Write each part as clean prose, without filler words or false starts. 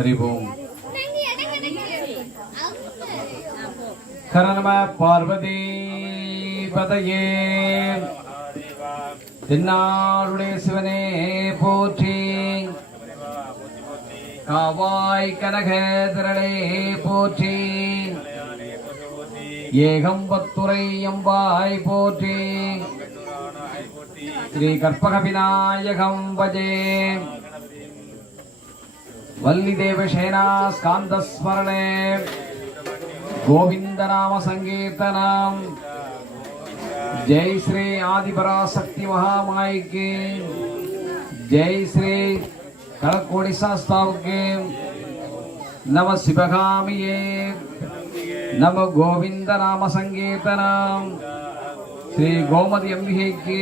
हरि ओम। हर नमः पार्वती पतये தென்னாடுடைய சிவனே போற்றி காவாய் கனக திரளே போற்றி ஏகம்பத்துரை எம்பாய் போற்றி ஸ்ரீ கற்பக விநாயகம் பஜே வள்ளி தேவசேனா ஸ்காந்த ஸ்மரணே கோவிந்த நாம சங்கீர்த்தனம் जय श्री आदिपराशक्ति महामाई के जय श्री कड़कोड़ी शास्त्राव के नम शिवगामिये नम गोविंद नाम संकीर्तनम श्री गोमती अंबिके के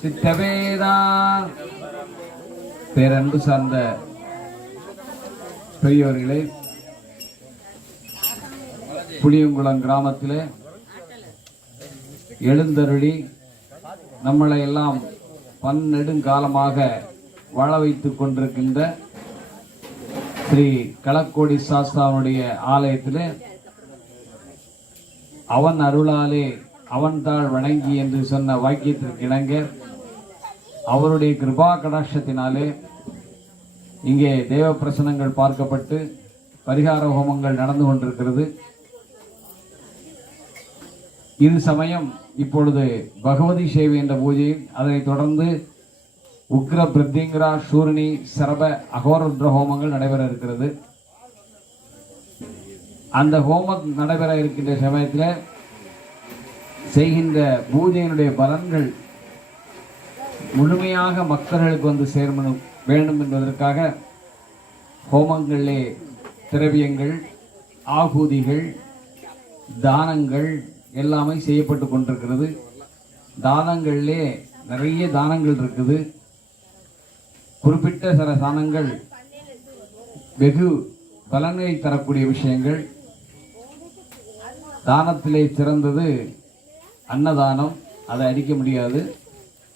சித்தவேதா பேரன்பு சார்ந்த பெரியவர்களே, புளியங்குளம் கிராமத்திலே எழுந்தருளி நம்மளை எல்லாம் பன்னெடுங்காலமாக வாழ வைத்துக் கொண்டிருக்கின்ற ஸ்ரீ களக்கோடி சாஸ்தாவுடைய ஆலயத்திலே அவன் அருளாலே அவன் தாழ் வணங்கி என்று சொன்ன வாக்கியத்திற்கு இணங்க அவருடைய கிருபா கடாட்சத்தினாலே இங்கே தேவ பிரசனங்கள் பார்க்கப்பட்டு பரிகார ஹோமங்கள் நடந்து கொண்டிருக்கிறது. இது சமயம் இப்பொழுது பகவதி சேவை என்ற பூஜை, அதனைத் தொடர்ந்து உக்ர பிருத்திங்கிரா சூரணி சரப அகோருத்ர ஹோமங்கள் நடைபெற இருக்கிறது. அந்த ஹோமம் நடைபெற இருக்கின்ற சமயத்தில் செய்கின்ற பூஜையினுடைய பலன்கள் முழுமையாக மக்களுக்கு வந்து சேர்மனும் வேண்டும் என்பதற்காக ஹோமங்களிலே திரவியங்கள், ஆகூதிகள், தானங்கள் எல்லாமே செய்யப்பட்டு கொண்டிருக்கிறது. தானங்களிலே நிறைய தானங்கள் இருக்குது. குறிப்பிட்ட சில தானங்கள் வெகு பலனை தரக்கூடிய விஷயங்கள். தானத்திலே சிறந்தது அன்னதானம். அதை அடிக்க முடியாது,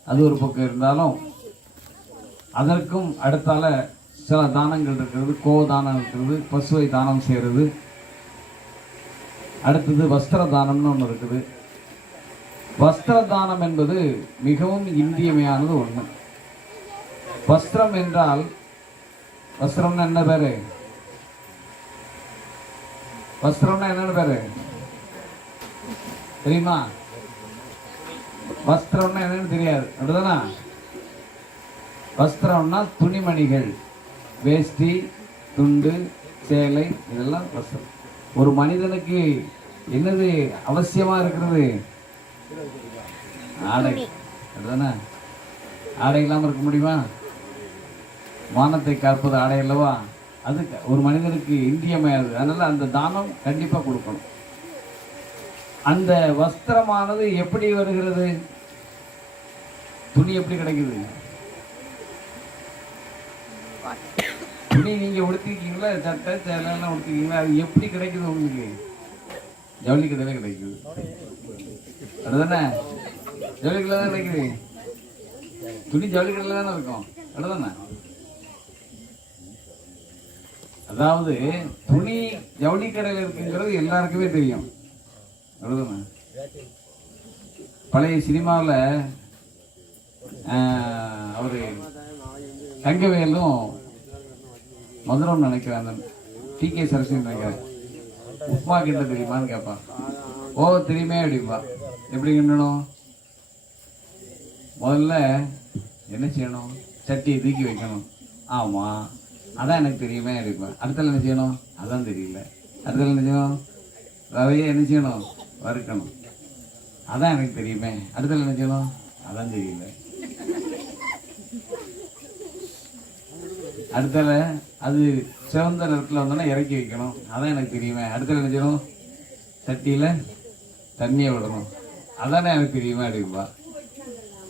அது ஒரு பக்கம் இருந்தாலும் அதற்கும் அடுத்தால சில தானங்கள் இருக்கிறது. கோதானம் இருக்கிறது, பசுவை தானம் செய்கிறது. அடுத்தது வஸ்திர தானம்னு ஒன்று இருக்குது. வஸ்திர தானம் என்பது மிகவும் இன்றியமையானது ஒன்று. வஸ்திரம் என்றால், வஸ்திரம்னா என்ன பேரு? வஸ்திரம்னா என்னன்னு பேரு தெரியுமா? வஸ்திரம்னா என்னன்னு தெரியாது, அப்படிதானா? வஸ்திரம்னா துணிமணிகள், வேஷ்டி, துண்டு, சேலை, இதெல்லாம் வஸ்திரம். ஒரு மனிதனுக்கு என்னது அவசியமா இருக்கிறது? ஆடை, அதுதானே? ஆடை இல்லாமல் இருக்க முடியுமா? வானத்தை காப்பது ஆடை அல்லவா? அது ஒரு மனிதனுக்கு இன்றியமையாது. அதனால அந்த தானம் கண்டிப்பா கொடுக்கணும். அந்த வஸ்திரமானது எப்படி வருகிறது? துணி எப்படி கிடைக்குது? துணி நீங்க உடுத்திருக்கீங்களா? சட்டை சேலை எல்லாம் உடுத்திருக்கீங்களா? அது எப்படி கிடைக்குது உங்களுக்கு? ஜவுளி கடையில கிடைக்குது, அதுதானே? ஜவுளி கடையில தான் கிடைக்குது. துணி ஜவுளி கடையில தானே இருக்கும், அதுதானே? அதாவது துணி ஜவுளி கடையில் இருக்குங்கிறது எல்லாருக்குமே தெரியும், அதுதானே? பழைய சினிமாவில் அவரு தங்கவேலும் மதுரம் நினைக்கிறேன், அந்த டி.கே. சரஸ்வதி நினைக்கிறேன், உப்மா கிட்ட தெரியுமான்னு கேட்பான். ஓ தெரியுமே அப்படிப்பா. எப்படி கிண்டணும்? முதல்ல என்ன செய்யணும்? சட்டியை தூக்கி வைக்கணும். ஆமா, அதான் எனக்கு தெரியுமே அப்படிப்பேன். அடுத்தல என்ன செய்யணும்? அதான் தெரியல. அடுத்தல என்ன செய்யணும்? ரவையை என்ன செய்யணும்? வறுக்கணும். அதான் எனக்கு தெரியுமே. அடுத்தல என்ன செய்யணும்? அதான் தெரியல. அடுத்தல அது சிவந்த நிறத்தில் வந்தோன்னா இறக்கி வைக்கணும். அதான் எனக்கு தெரியுமே. அடுத்தல என்ன செய்யணும்? சட்டியில் தண்ணியை விடணும். அதானே எனக்கு தெரியுமே அப்படின்பா.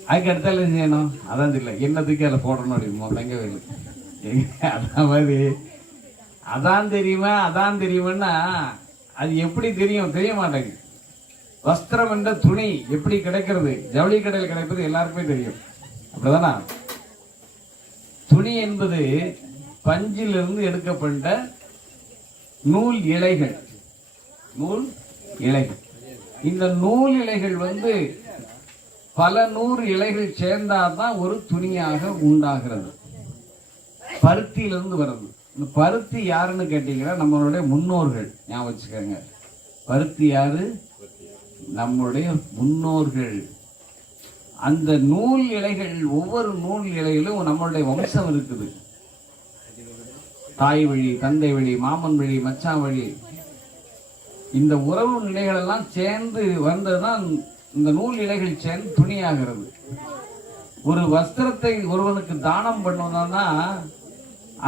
அதுக்கு அடுத்தால என்ன செய்யணும்? அதான் தெரியல. என்ன தூக்கி அதில் போடணும் அப்படின்பா தங்கவேலு. அதான் மாதிரி அதான் தெரியுமா அதான் தெரியுமான்னா அது எப்படி தெரியும்? தெரிய மாட்டேங்குது. வஸ்திரம் என்ற துணி எப்படி கிடைக்கிறது? ஜவுளி கடையில் கிடைப்பது எல்லாருக்குமே தெரியும், அப்படிதானா? துணி என்பது பஞ்சிலிருந்து எடுக்கப்பட்ட நூல் இலைகள். நூல் இலைகள். இந்த நூல் இலைகள் பல 100 இலைகள் சேர்ந்தாதான் ஒரு துணியாக உண்டாகிறது. பருத்தியிலிருந்து வருது. இந்த பருத்தி யாருன்னு கேட்டீங்கன்னா நம்மளுடைய முன்னோர்கள். ஞாபகம் வச்சுக்கோங்க, பருத்தி யாரு? நம்முடைய முன்னோர்கள். அந்த நூல் இலைகள், ஒவ்வொரு நூல் இலையிலும் நம்மளுடைய வம்சம் இருக்குது. தாய் வழி, தந்தை வழி, மாமன் வழி, மச்சான் வழி, இந்த உறவு நிலைகள் எல்லாம் சேர்ந்து வந்ததுதான் இந்த நூல் இலைகள் சேர்ந்து துணியாகிறது. ஒரு வஸ்திரத்தை ஒருவனுக்கு தானம் பண்ணுவதுனா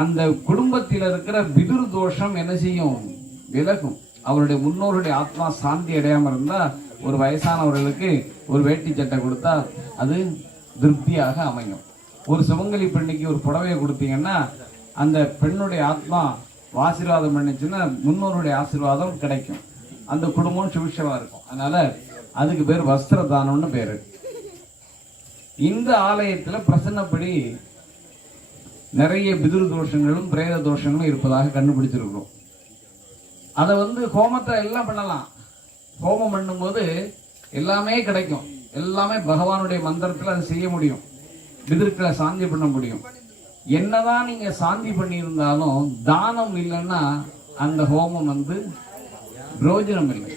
அந்த குடும்பத்தில் இருக்கிற பிதுர் தோஷம் என்ன செய்யும்? விலகும். அவருடைய முன்னோருடைய ஆத்மா சாந்தி அடையாம இருந்தா ஒரு வயசானவர்களுக்கு ஒரு வேட்டி சட்டை கொடுத்தா அது திருப்தியாக அமையும். ஒரு சுமங்கலி பெண்ணுக்கு ஒரு புடவையை கொடுத்தீங்கன்னா அந்த பெண்ணுடைய ஆத்மா ஆசீர்வாதம் பண்ணிச்சுன்னா முன்னோருடைய ஆசீர்வாதம் கிடைக்கும். அந்த குடும்பம் சுபிஷமா இருக்கும். அதனால அதுக்கு பேர் வஸ்திர தானம்னு பேரு. இந்த ஆலயத்துல பிரசன்னப்படி நிறைய பிதுர் தோஷங்களும் பிரேத தோஷங்களும் இருப்பதாக கண்டுபிடிச்சிருக்கிறோம். அதை ஹோமத்தை எல்லாம் பண்ணலாம். ஹோமம் பண்ணும்போது எல்லாமே கிடைக்கும். எல்லாமே பகவானுடைய மந்திரத்துல அதை செய்ய முடியும். பிதுர்களை சாந்தி பண்ண முடியும். என்னதான் நீங்க சாந்தி பண்ணியிருந்தாலும் தானம் இல்லைன்னா அந்த ஹோமம் பிரயோஜனம் இல்லை.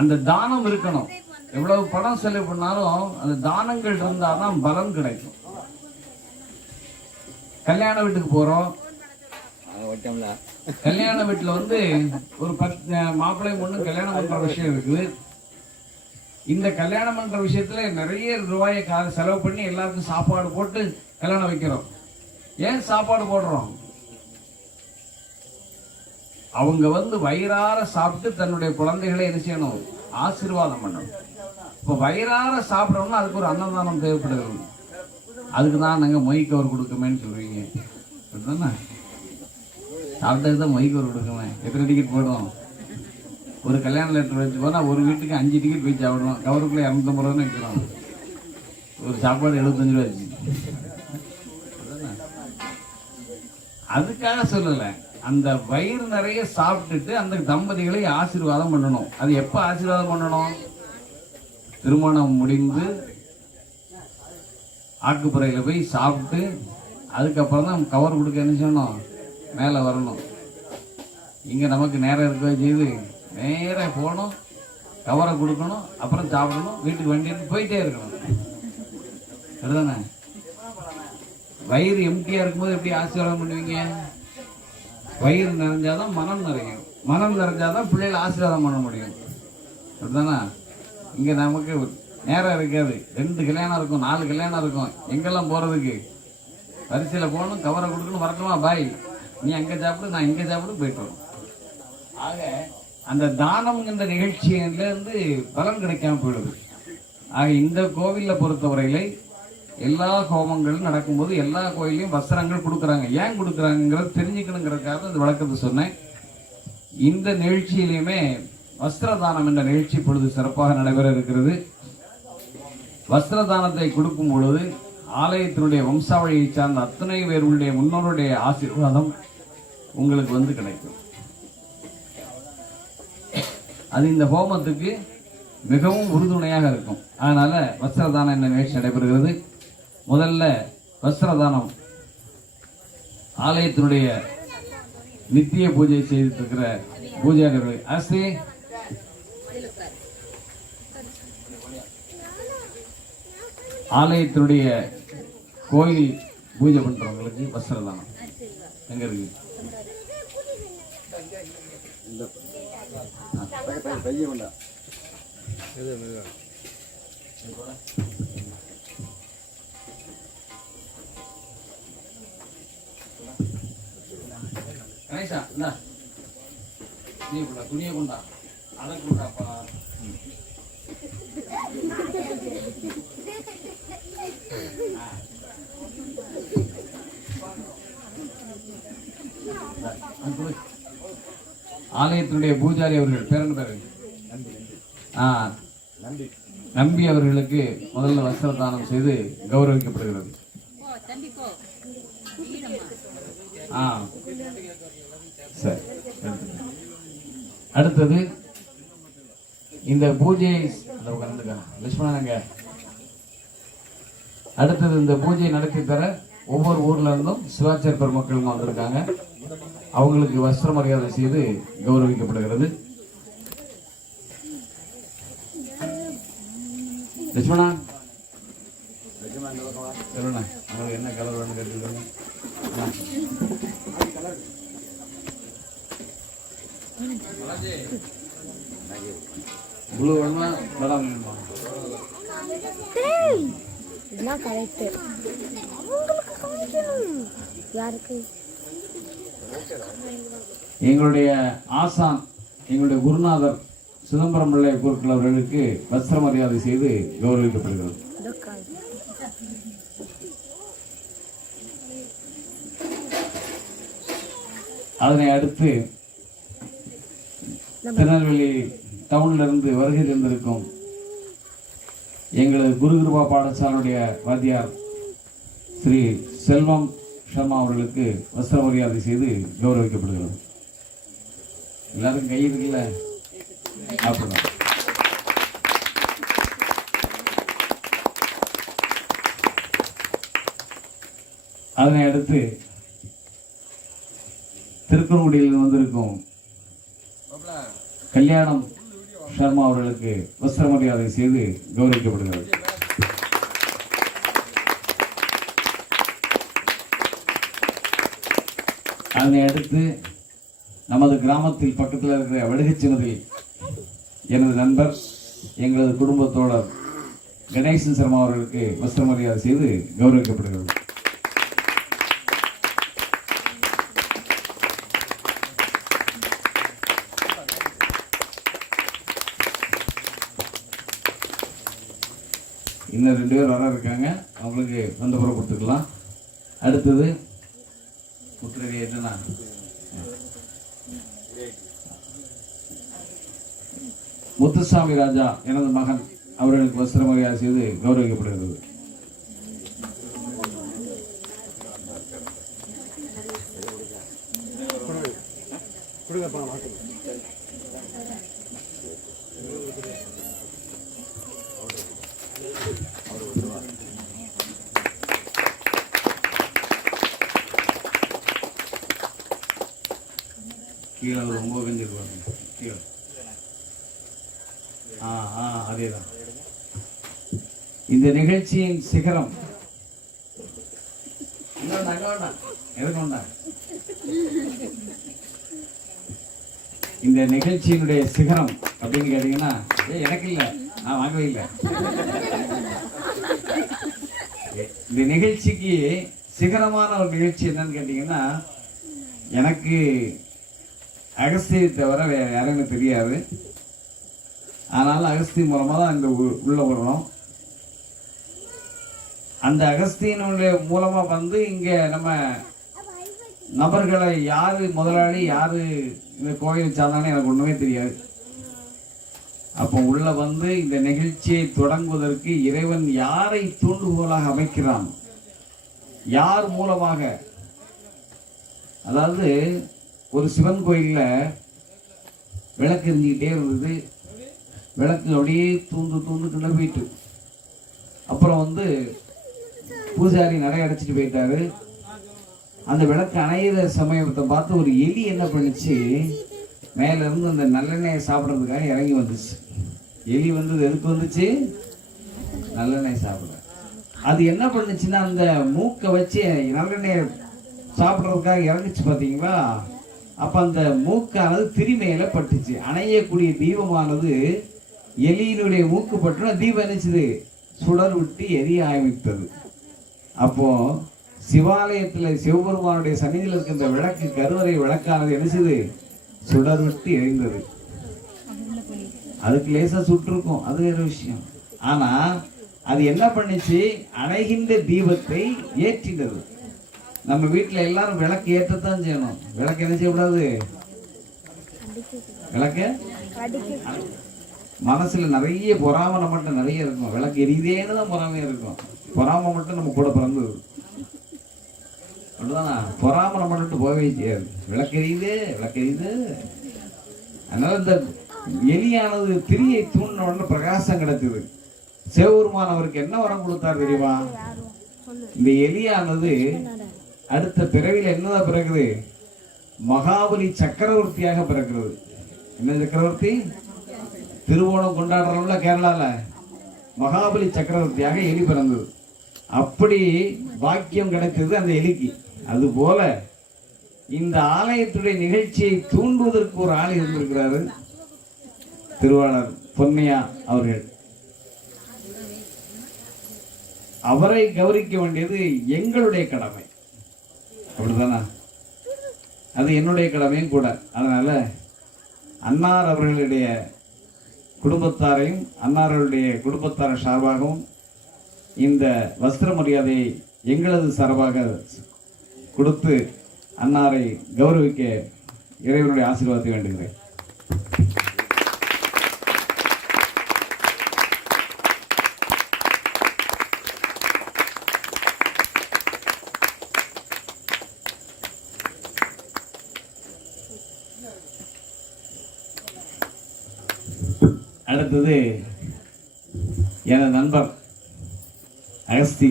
அந்த தானம் இருக்கணும். எவ்வளவு பணம் செலவு பண்ணாலும் அந்த தானங்கள் இருந்தாதான் பலன் கிடைக்கும். கல்யாண வீட்டுக்கு போறோம். கல்யாண வீட்டுல ஒரு 10 மாப்பிள்ளை பொண்ணு கல்யாணம் பண்ற விஷயம் இருக்குது. இந்த கல்யாணம் பண்ற விஷயத்துல நிறைய ரூபாயை செலவு பண்ணி எல்லாருக்கும் சாப்பாடு போட்டு கல்யாணம் வைக்கிறோம். ஏன் சாப்பாடு போடுறோம்? அவங்க வயிறார சாப்பிட்டு தன்னுடைய குழந்தைகளை என்ன செய்யணும்? ஆசீர்வாதம் பண்ணணும். இப்ப வயிறார சாப்பிடணும்னா அதுக்கு ஒரு அன்னதானம் தேவைப்படுகிறது. அதுக்குதான் நாங்க மொய்க்கவர் கொடுக்குமேன்னு சொல்றீங்க. சாப்பிட்டதுதான் மொய்க்கவர் கொடுக்குமே. எத்தனை டிக்கெட் போடும்? ஒரு கல்யாண லெட்டர் வச்சு போனா ஒரு வீட்டுக்கு 5 டிக்கெட் போய் சாப்பிடணும். கவருக்குள்ள 250 ரூபான்னு வைக்கிறோம். ஒரு சாப்பாடு 75 ரூபா வச்சு. அதுக்காக சொல்லல. அந்த வயிறு நிறைய சாப்பிட்டுட்டு அந்த தம்பதிகளை ஆசீர்வாதம் பண்ணணும். அது எப்ப ஆசீர்வாதம் பண்ணணும்? திருமணம் முடிந்து ஆக்குப்பறையில போய் சாப்பிட்டு அதுக்கப்புறம் தான் கவர் கொடுக்க என்ன செய்யணும்? மேல வரணும். இங்க நமக்கு நேரம் இருக்க செய்து நேர போகணும், கவரை கொடுக்கணும், அப்புறம் சாப்பிடணும், வீட்டுக்கு வண்டி போயிட்டே இருக்கணும். சரிதானே? வயிறு எம்டியா இருக்கும்போது எப்படி ஆசீர்வாதம் பண்ணுவீங்க? வயிறு நிறைஞ்சாதான் மனம் நிறையும். மனம் நிறைஞ்சாதான் பிள்ளைகளை ஆசீர்வாதம் பண்ண முடியும். அப்படிதானா? இங்க நமக்கு நேரம் இருக்காது. 2 கல்யாணம் இருக்கும், 4 கல்யாணம் இருக்கும். எங்கெல்லாம் போறதுக்கு? வரிசையில போகணும், கவரை கொடுக்கணும், வரட்டுமா பாய், நீ அங்க சாப்பிடு, நான் இங்க சாப்பிடு, போயிட்டு வரும். ஆக அந்த தானம் என்ற நிகழ்ச்சியில பலன் கிடைக்காம போயிடுது. ஆக இந்த கோவில்ல பொறுத்தவரையில எல்லா ஹோமங்களும் நடக்கும்போது எல்லா கோயிலையும் வஸ்திரங்கள் கொடுக்குறாங்க. ஏன் கொடுக்குறாங்கிறது தெரிஞ்சுக்கணுங்கிறதுக்காக இந்த விளக்கத்தை சொன்னேன். இந்த நிகழ்ச்சியிலுமே வஸ்திரதானம் என்ற நிகழ்ச்சி பொழுது சிறப்பாக நடைபெற இருக்கிறது. வஸ்திரதானத்தை கொடுக்கும் பொழுது ஆலயத்தினுடைய வம்சாவளியை சார்ந்த அத்தனை பேருடைய முன்னோருடைய ஆசீர்வாதம் உங்களுக்கு கிடைக்கும். அது இந்த ஹோமத்துக்கு மிகவும் உறுதுணையாக இருக்கும். அதனால வஸ்திரதானம் என்ற நிகழ்ச்சி நடைபெறுகிறது. முதல்ல வஸ்திரதானம் ஆலயத்தினுடைய நித்திய பூஜை செய்துட்டு இருக்கிற பூஜாரிகள் ஆசி ஆலயத்தினுடைய கோயில் பூஜை பண்றவங்களுக்கு வஸ்திரதானம் எங்க இருக்கு? கணேசா நீ துணியை கொண்டா, அதை கொண்டாப்பா. ஆலயத்தினுடைய பூஜாரி அவர்கள் பேரன் பேரு நம்பி அவர்களுக்கு முதல்ல வஸ்திர தானம் செய்து கௌரவிக்கப்படுகிறது. சரி. அடுத்தது இந்த பூஜை லட்சுமணங்க. அடுத்தது இந்த பூஜையை நடத்தி தர ஒவ்வொரு ஊர்ல இருந்தும் சிவாச்சாரிய பெருமக்களும் வந்திருக்காங்க. அவங்களுக்கு வஸ்திர மரியாதை செய்து கௌரவிக்கப்படுகிறது. லட்சுமணா உங்களுக்கு என்ன கலர் வேணும் கேட்டுருக்காங்க. ப்ளூ வேணுமா படம் வேணுமா? எங்களுடைய ஆசான், எங்களுடைய குருநாதர் சிதம்பரம் பிள்ளை பொருட்கள் அவர்களுக்கு வஸ்திர மரியாதை செய்து கௌரவிக்கப்படுகிறது. அதனை அடுத்து திருநெல்வேலி டவுன்ல இருந்து வருகை தந்திருக்கும் எங்களது குருகிருபா பாடசாலையுடைய வாத்தியார் ஸ்ரீ செல்வம் சர்மா அவர்களுக்கு வஸ்திர மரியாதை செய்து கௌரவிக்கப்படுகிறது. எல்லாரும் கை இருக்குல்ல, அப்படிதான். அதனை அடுத்து திருக்குறங்குடியில் வந்திருக்கும் கல்யாணம் சர்மா அவர்களுக்கு வஸ்திர மரியாதை செய்து கௌரவிக்கப்படுகிறது. அதனை அடுத்து நமது கிராமத்தில் பக்கத்தில் இருக்கிற வடுகச்சினதில் எனது நண்பர் எங்களது குடும்ப தோழர் கணேசன் சர்மா அவர்களுக்கு வஸ்திர மரியாதை செய்து கௌரவிக்கப்படுகிறது. இன்னும் 2 பேர் வர இருக்காங்க, அவங்களுக்கு வந்த புறம் கொடுத்துக்கலாம். அடுத்தது முத்திரை என்னன்னா முத்துசாமி ராஜா எனது மகன் அவர்களுக்கு வஸ்திர மரியாதை செய்து கௌரவிக்கப்படுகிறது. கீழே ரொம்ப கஞ்சிருப்பாங்க கீழே. அதேதான் இந்த நிகழ்ச்சியின் சிகரம். இந்த நிகழ்ச்சியினுடைய சிகரம் அப்படின்னு கேட்டீங்கன்னா எனக்கு இல்லை, நான் வாங்கவே இல்லை. இந்த நிகழ்ச்சிக்கு சிகரமான ஒரு நிகழ்ச்சி என்னன்னு கேட்டீங்கன்னா, எனக்கு அகஸ்தியை தவிர வேற யாருன்னு தெரியாது. அதனால அகஸ்தி மூலமா தான் இந்த உள்ள வரணும். அந்த அகஸ்தியினுடைய மூலமா வந்து இங்க நம்ம நபர்களை யாரு முதலாளி யாரு இந்த கோயில் சார்ந்தானே எனக்கு ஒண்ணுமே தெரியாது. அப்போ உள்ள வந்து இந்த நிகழ்ச்சியை தொடங்குவதற்கு இறைவன் யாரை தூண்டுகோலாக அமைக்கிறான், யார் மூலமாக. அதாவது ஒரு சிவன் கோயில்ல விளக்கு எரிஞ்சுக்கிட்டே இருந்தது. விளக்கு அப்படியே தூண்டு கிளம்பிட்டு அப்புறம் வந்து பூஜாரி நிறைய அடைச்சிட்டு போயிட்டாரு. அந்த விளக்கு அணையிற சமயத்தை பார்த்து ஒரு எலி என்ன பண்ணுச்சு, மேல இருந்து அந்த நல்லெண்ணெயை சாப்பிட்றதுக்காக இறங்கி வந்துச்சு. எலி வந்து எதுக்கு வந்துச்சு, நல்லெண்ணெய் சாப்பிட. அது என்ன பண்ணுச்சுன்னா அந்த மூக்கை வச்சு நல்லெண்ணெயை சாப்பிட்றதுக்காக இறங்குச்சு பார்த்தீங்களா. அப்ப அந்த மூக்கானது திரிமையில பட்டுச்சு. அணையக்கூடிய தீபமானது எலியினுடைய மூக்கு பட்டுனா தீபம் நினைச்சது சுடர் விட்டு எரிய ஆரம்பித்தது. அப்போ சிவாலயத்துல சிவபெருமானுடைய சன்னிதியில் இருக்க இந்த விளக்கு, கருவறை விளக்கானது நினைச்சது சுடர் விட்டு எரிந்தது. அதுக்கு லேசா சுட்டிருக்கும், அது வேற விஷயம். ஆனா அது என்ன பண்ணிச்சு, அணைகின்ற தீபத்தை ஏற்றினது. நம்ம வீட்டுல எல்லாரும் விளக்கு ஏற்றத்தான் செய்யணும். விளக்கு என்ன செய்யக்கூடாது, விளக்கு மனசுல நிறைய பொறாம நம்மகிட்ட நிறைய இருக்கும். விளக்கு எரியுதேன்னு தான் பொறாமையா இருக்கும். பொறாம மட்டும் நம்ம கூட பிறந்தது. அப்படிதானா? பொறாம நம்ம விட்டு போகவே செய்யாது. விளக்கெரியுது விளக்கெரியுது. அதனால இந்த எலியானது திரியை தூண்டின உடனே பிரகாசம் கிடைச்சது. சிவபெருமானவருக்கு என்ன வரம் கொடுத்தார் தெரியுமா? இந்த எலியானது அடுத்த பிறவியில் என்னதான் பிறகுது? மகாபலி சக்கரவர்த்தியாக பிறக்கிறது. என்ன சக்கரவர்த்தி? திருவோணம் கொண்டாடுறோம்ல கேரளால, மகாபலி சக்கரவர்த்தியாக எலி பிறந்தது. அப்படி பாக்கியம் கிடைத்தது அந்த எலிக்கு. அதுபோல இந்த ஆலயத்துடைய நிகழ்ச்சியை தூண்டுவதற்கு ஒரு ஆள் இருந்திருக்கிறாரு, திருவாளர் பொன்னையா அவர்கள். அவரை கௌரவிக்க வேண்டியது எங்களுடைய கடமை, அப்படிதானா? அது என்னுடைய கடமையும் கூட. அதனால அன்னார் அவர்களுடைய குடும்பத்தாரையும் அன்னார்களுடைய குடும்பத்தார் சார்பாகவும் இந்த வஸ்திர மரியாதையை எங்களது சார்பாக கொடுத்து அன்னாரை கௌரவிக்க இறைவனுடைய ஆசீர்வாதத்தை வேண்டுகிறேன். அடுத்தது எனது நண்பர் அகஸ்தி.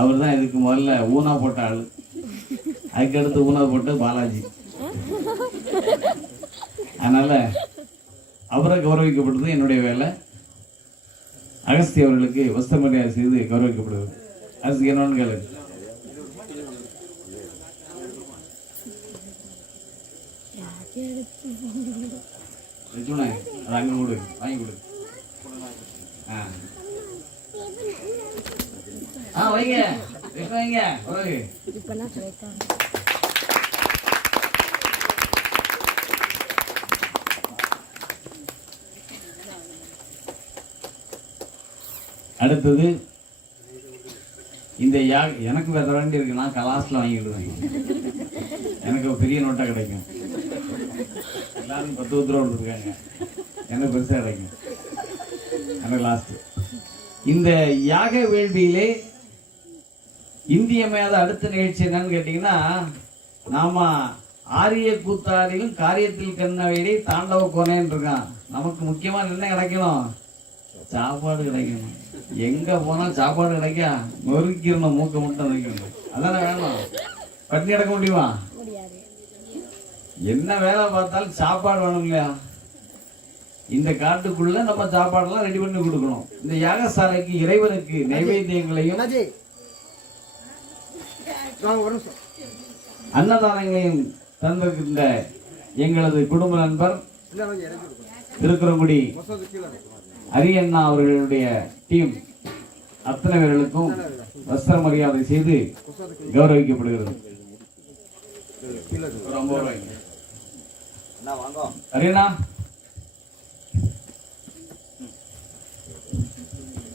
அவர் தான் இதுக்கு முதல்ல ஊனா போட்ட ஆள். அதுக்கடுத்து ஊனா போட்டு பாலாஜி. அதனால அவரை கௌரவிக்கப்படுறது என்னுடைய வேலை. அகஸ்தி அவர்களுக்கு வஸ்திர மரியாதை செய்து கௌரவிக்கப்படுவது. அகஸ்தி என்னன்னு கேளு. அது அங்க கொடு, வாங்கி கொடு. வைங்க வைங்க. அடுத்தது இந்த எனக்கு வேற வேண்டி இருக்கு. நான் கலாஸ்ல வாங்கிடுவேன். எனக்கு பெரிய நோட்டா கிடைக்கும். எல்லாரும் 10 ரூபா கொடுத்துருக்காங்க, எனக்கு பெருசா கிடைக்கும். எனக்கு லாஸ்ட் இந்த யாக வேள்வியிலே இந்தியமையாத அடுத்த நிகழ்ச்சி என்னன்னு கேட்டீங்கன்னா, நாம ஆரிய கூத்தாடியும் காரியத்தில் கண்ணவையிலே தாண்டவ கோனேன்னு இருக்கான். நமக்கு முக்கியமா என்ன கிடைக்கணும்? சாப்பாடு கிடைக்கணும். எங்க போனாலும் சாப்பாடு கிடைக்கா நொறுக்கிடணும், மூக்க மட்டும் நொறுக்கணும். அதானே வேணும். பட்டினி கிடக்க முடியுமா? என்ன வேலை பார்த்தாலும் சாப்பாடு வேணும் இல்லையா? இந்த காட்டுக்குள்ள நம்ம சாப்பாடெல்லாம் ரெடி பண்ணி கொடுக்கணும். இந்த யாகசாலைக்கு இறைவனுக்கு நைவேத்தியங்களையும் அன்னதானங்களையும் தந்திருக்கின்ற எங்களது குடும்ப நண்பர் திருக்குறங்குடி அரியண்ணா அவர்களுடைய டீம் அத்தனை பேர்களுக்கும் வஸ்திர மரியாதை செய்து கௌரவிக்கப்படுகிறது. அரியண்ணா,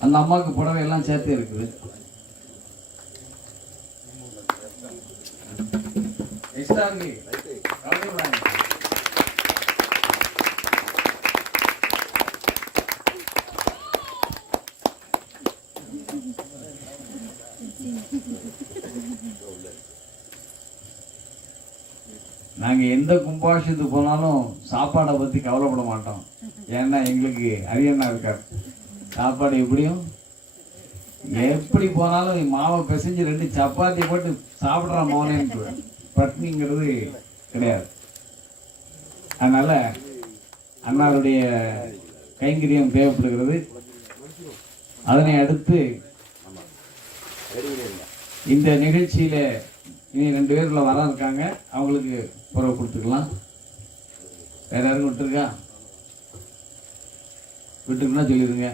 அந்த அம்மாவுக்கு புடவை எல்லாம் சேர்த்து இருக்குது. நாங்க எந்த கும்பாஷத்துக்கு போனாலும் சாப்பாடை பத்தி கவலைப்பட மாட்டோம். ஏன்னா எங்களுக்கு அரியண்ணா இருக்கார். சாப்பாடு எப்படியும் எப்படி போனாலும் மாவை பிசைஞ்சு 2 சப்பாத்தி போட்டு சாப்பிட்றான் மோனேன்னு, பட்னிங்கிறது கிடையாது. அதனால அண்ணாருடைய கைங்கரியம் தேவைப்படுகிறது. அதனை அடுத்து இந்த நிகழ்ச்சியில இனி 2 பேருக்குள்ள வர இருக்காங்க. அவங்களுக்கு புறவை கொடுத்துக்கலாம். வேற யாருக்கும் விட்டுருக்கா? விட்டுருக்குன்னா சொல்லிடுங்க.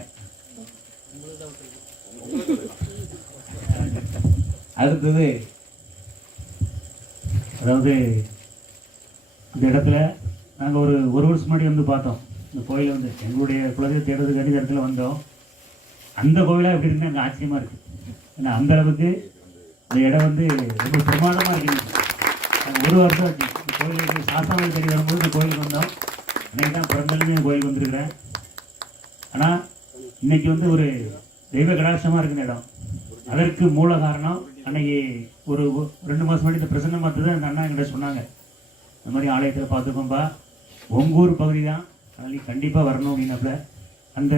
அடுத்தது அதாவது இந்த இடத்துல நாங்கள் ஒரு வருஷம் முன்னாடி வந்து பார்த்தோம். இந்த கோயிலை வந்து எங்களுடைய குலதெய்வ தேடுறதுக்காண்டி இந்த இடத்துல வந்தோம். அந்த கோயிலாக எப்படி இருக்குன்னு எனக்கு ஆச்சரியமாக இருக்குது. ஏன்னா அந்த அளவுக்கு இந்த இடம் வந்து ரொம்ப பிரமாதமாக இருக்குது. நாங்கள் 1 வருஷம் ஆச்சு இந்த கோயிலுக்கு சாஸ்தாமல் தேடி வரும்போது இந்த கோயிலுக்கு வந்தோம். அன்றைக்கி தான் பிறந்தலுமே இந்த கோயிலுக்கு வந்திருக்கிறேன். ஆனால் இன்றைக்கி வந்து ஒரு தெய்வ கடாட்சமாக இருக்குது இடம். அதற்கு மூல காரணம் அன்னைக்கு ஒரு 2 மாதம் முன்னாடி இந்த பிரசன்ன பார்த்தது அந்த அண்ணா என்கிட்ட சொன்னாங்க, இந்த மாதிரி ஆலயத்தில் பார்த்துக்கோம்பா, உங்கள் ஊர் பகுதி தான், அதனால் நீ கண்டிப்பாக வரணும் அப்படின்னப்பல அந்த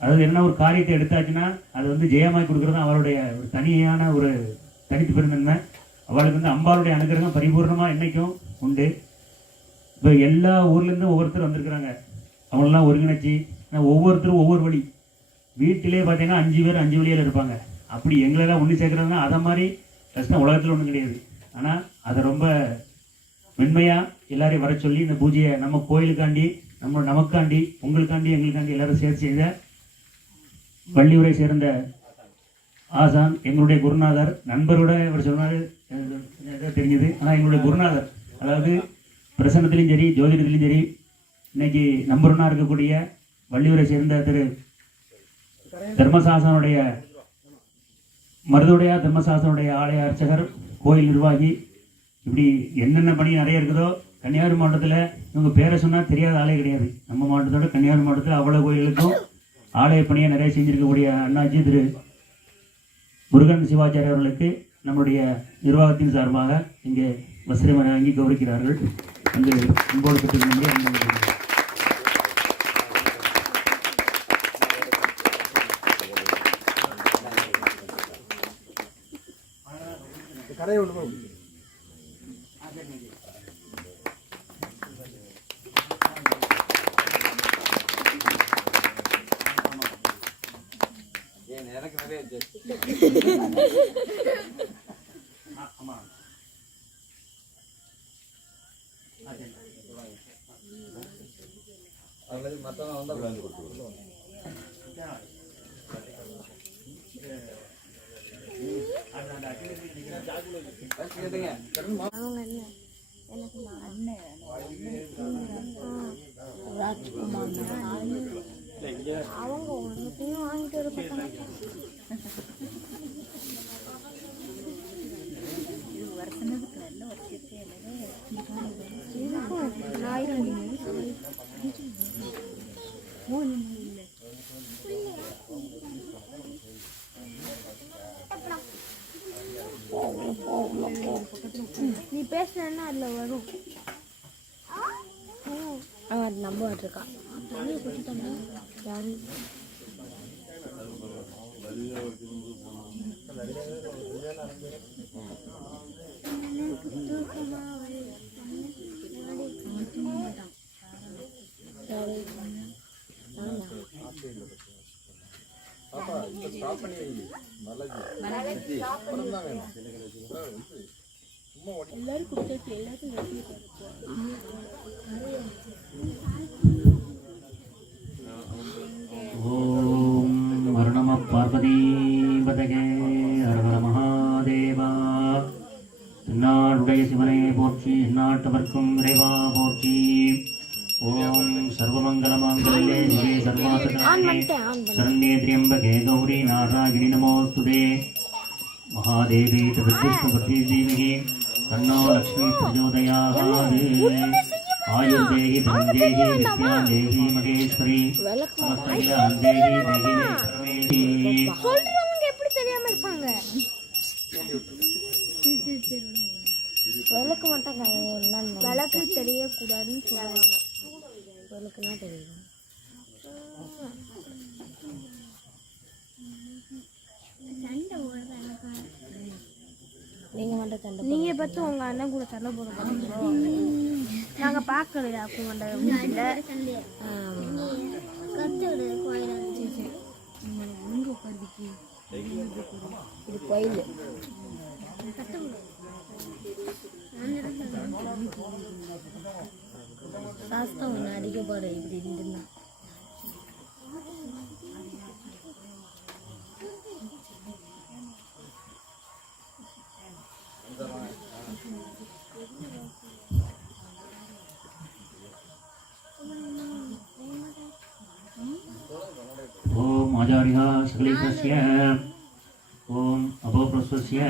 அதாவது என்ன ஒரு காரியத்தை எடுத்தாச்சுன்னா அது வந்து ஜெயமாய் கொடுக்குறது அவருடைய ஒரு தனியான ஒரு தனித்து பெருந்தன்மை. அவளுக்கு வந்து அம்பாளுடைய அனுகிரகம் பரிபூர்ணமாக என்றைக்கும் உண்டு. இப்போ எல்லா ஊர்லேருந்தும் ஒவ்வொருத்தர் வந்திருக்கிறாங்க, அவங்களெல்லாம் ஒருங்கிணைச்சி ஒவ்வொருத்தரும் ஒவ்வொரு வழி. வீட்டிலே பார்த்தீங்கன்னா 5 பேர் 5 வழியில் இருப்பாங்க. அப்படி எங்களெல்லாம் ஒன்று சேர்க்குறதுனா அதை மாதிரி கஷ்டம் உலகத்தில் ஒன்றும் கிடையாது. ஆனால் அதை ரொம்ப மென்மையாக எல்லாரையும் வர சொல்லி இந்த பூஜையை நம்ம கோயிலுக்காண்டி நமக்காண்டி உங்களுக்காண்டி எங்களுக்காண்டி எல்லாரும் சேர்த்து செய்த வள்ளியூரை சேர்ந்த ஆசான் எங்களுடைய குருநாதர், நண்பரோட இவர் சொன்னார் தெரிஞ்சது. ஆனால் எங்களுடைய குருநாதர், அதாவது பிரசன்னத்திலையும் சரி ஜோதிடத்திலையும் சரி இன்னைக்கு நம்பர் 1 இருக்கக்கூடிய வள்ளியூரை சேர்ந்த திரு தர்மசாசனுடைய மருதுடையா தர்மசாசனுடைய ஆலய அர்ச்சகர், கோயில் நிர்வாகி, இப்படி என்னென்ன பணி நிறைய இருக்குதோ. கன்னியாகுமரி மாவட்டத்தில் இவங்க பேரை சொன்னால் தெரியாத ஆலயம் கிடையாது. நம்ம மாவட்டத்தோட கன்னியாகுமரி மாவட்டத்தில் அவ்வளோ கோயிலுக்கும் ஆலய பணியை நிறைய செஞ்சுருக்கக்கூடிய அண்ணாஜி திரு முருகன் சிவாச்சாரிய அவர்களுக்கு நம்முடைய நிர்வாகத்தின் சார்பாக இங்கே வஸ்திரம் வழங்கி கௌரவிக்கிறார்கள். வந்து அன்போடு பெற்றுக்கொள்ள கரையை விடுமா எனக்கு நிறைய அல்லது மற்றவங்க வந்தால் விளையாண்டு கொடுத்துருவோம். அவங்க எனக்கு அவங்க ஒன்றுத்தையும் வாங்கிட்டு இருப்பாங்க. நீ பேசுனா அதுல வரும். அவன் நம்பர் இருக்கா யாரு எல்லாரும் கொடுத்தாச்சு, எல்லாத்தையும் ஓம் அருணம பார்வதி பதகே ஹரஹர மகாதேவா. நாடுடைய சிவனை போற்றி, நாட்டவர்க்கும் இறைவா போற்றி. ஓம் சர்வமங்கல மாங்கல்யே சிவே சர்வார்த்தசாதிகே சரண்யே த்ரியம்பகே கௌரி நாராயணி நமோஸ்துதே. மகாதேவி விஷ்ணுபதி தீமகி தன்னோ லக்ஷ்மி பிரச்சோதயாத். ஆயுர்தேகி தந்தேகி வித்யாதேகி மகேஸ்வரி சமஸ்தையாம் தேகி தேகி சொல்றவங்க எப்படி தெரியாம இருப்பாங்க? விளக்க மாட்டாங்க, விளக்கு தெரியக்கூடாதுன்னு சொல்லுவாங்க. விளக்குனா தெரியும். நீங்க மட்டும் சண்டை, நீங்க பார்த்து உங்க அண்ணன் கூட சண்டை போடுங்க. நாங்க பார்க்கலையா உங்களோட வீட்டில் இது கோயில் சாஸ்தா ஒன்று அடிக்கப்பாடு இப்படி இருந்துன்னா ஓம் ஆச்சாரியா சகலீகஸ்ய ஓம் அபோப்ரஸ்வஸ்ய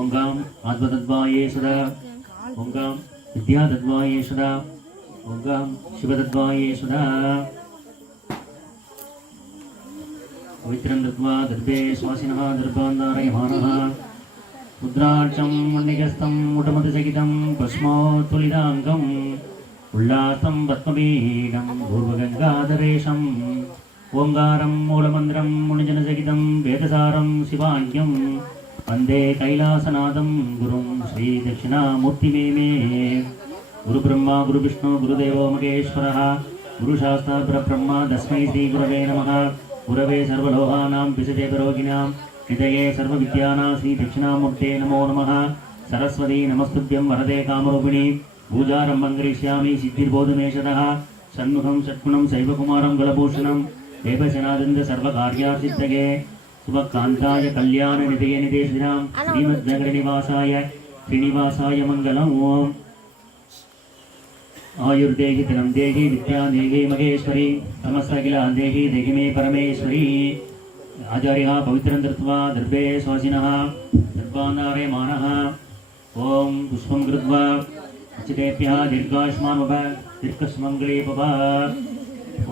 ஓங்காம் ஆத்மதத்வாயே சதா ஓங்காம் வித்யாதத்வாயே சதா ஓங்காம் சிவதத்வாயே சதா पवित्रं दत्वा दर्भे स्वासिनः दर्भान्धारयमानः रुद्राक्षं मण्डिकस्थं मुटमतिसहितं भस्मोत्तुलिताङ्गम् उल्लासं पद्मपीठं पूर्वगङ्गाधरेशम् ओङ्कारं मूलमन्त्रं मुनिजनसहितं वेदसारं शिवाङ्ग्यं वन्दे कैलासनाथं गुरुं श्रीदक्षिणामूर्तिमेमे गुरुब्रह्मा गुरुविष्णु गुरुदेवो महेश्वरः गुरुशास्ता परब्रह्म तस्मै श्रीगुरवे नमः गुरवे सर्वलोकानां विषजेतरोगिणां निधये सर्वविद्यानां श्रीदक्षिणामूर्ते नमो नमः सरस्वती नमस्तुभ्यं वरदे कामरूपिणी पूजारम्भं करिष्यामि सिद्धिर्बोधमेशतः षण्मुखं षट्गुणं शैवकुमारं कुलभूषणं देवजनानन्द सर्वकार्यासिद्धये शुभकान्ताय कल्याणनिधये निदेशिनां श्रीमद्नगरनिवासाय श्रीनिवासाय मङ्गलम् ओम् आयुर्देहि धनं देहि विद्या देहि महेश्वरी समस्तकिलान् देहि देहि मे परमेश्वरी आचार्यः पवित्रं धृत्वा दर्भे स्वासिनः दर्भान्धारयमानः ॐ पुष्पं कृत्वा अच्युतेभ्यः दीर्घायुष्मान् भव दीर्घसुमङ्गले भव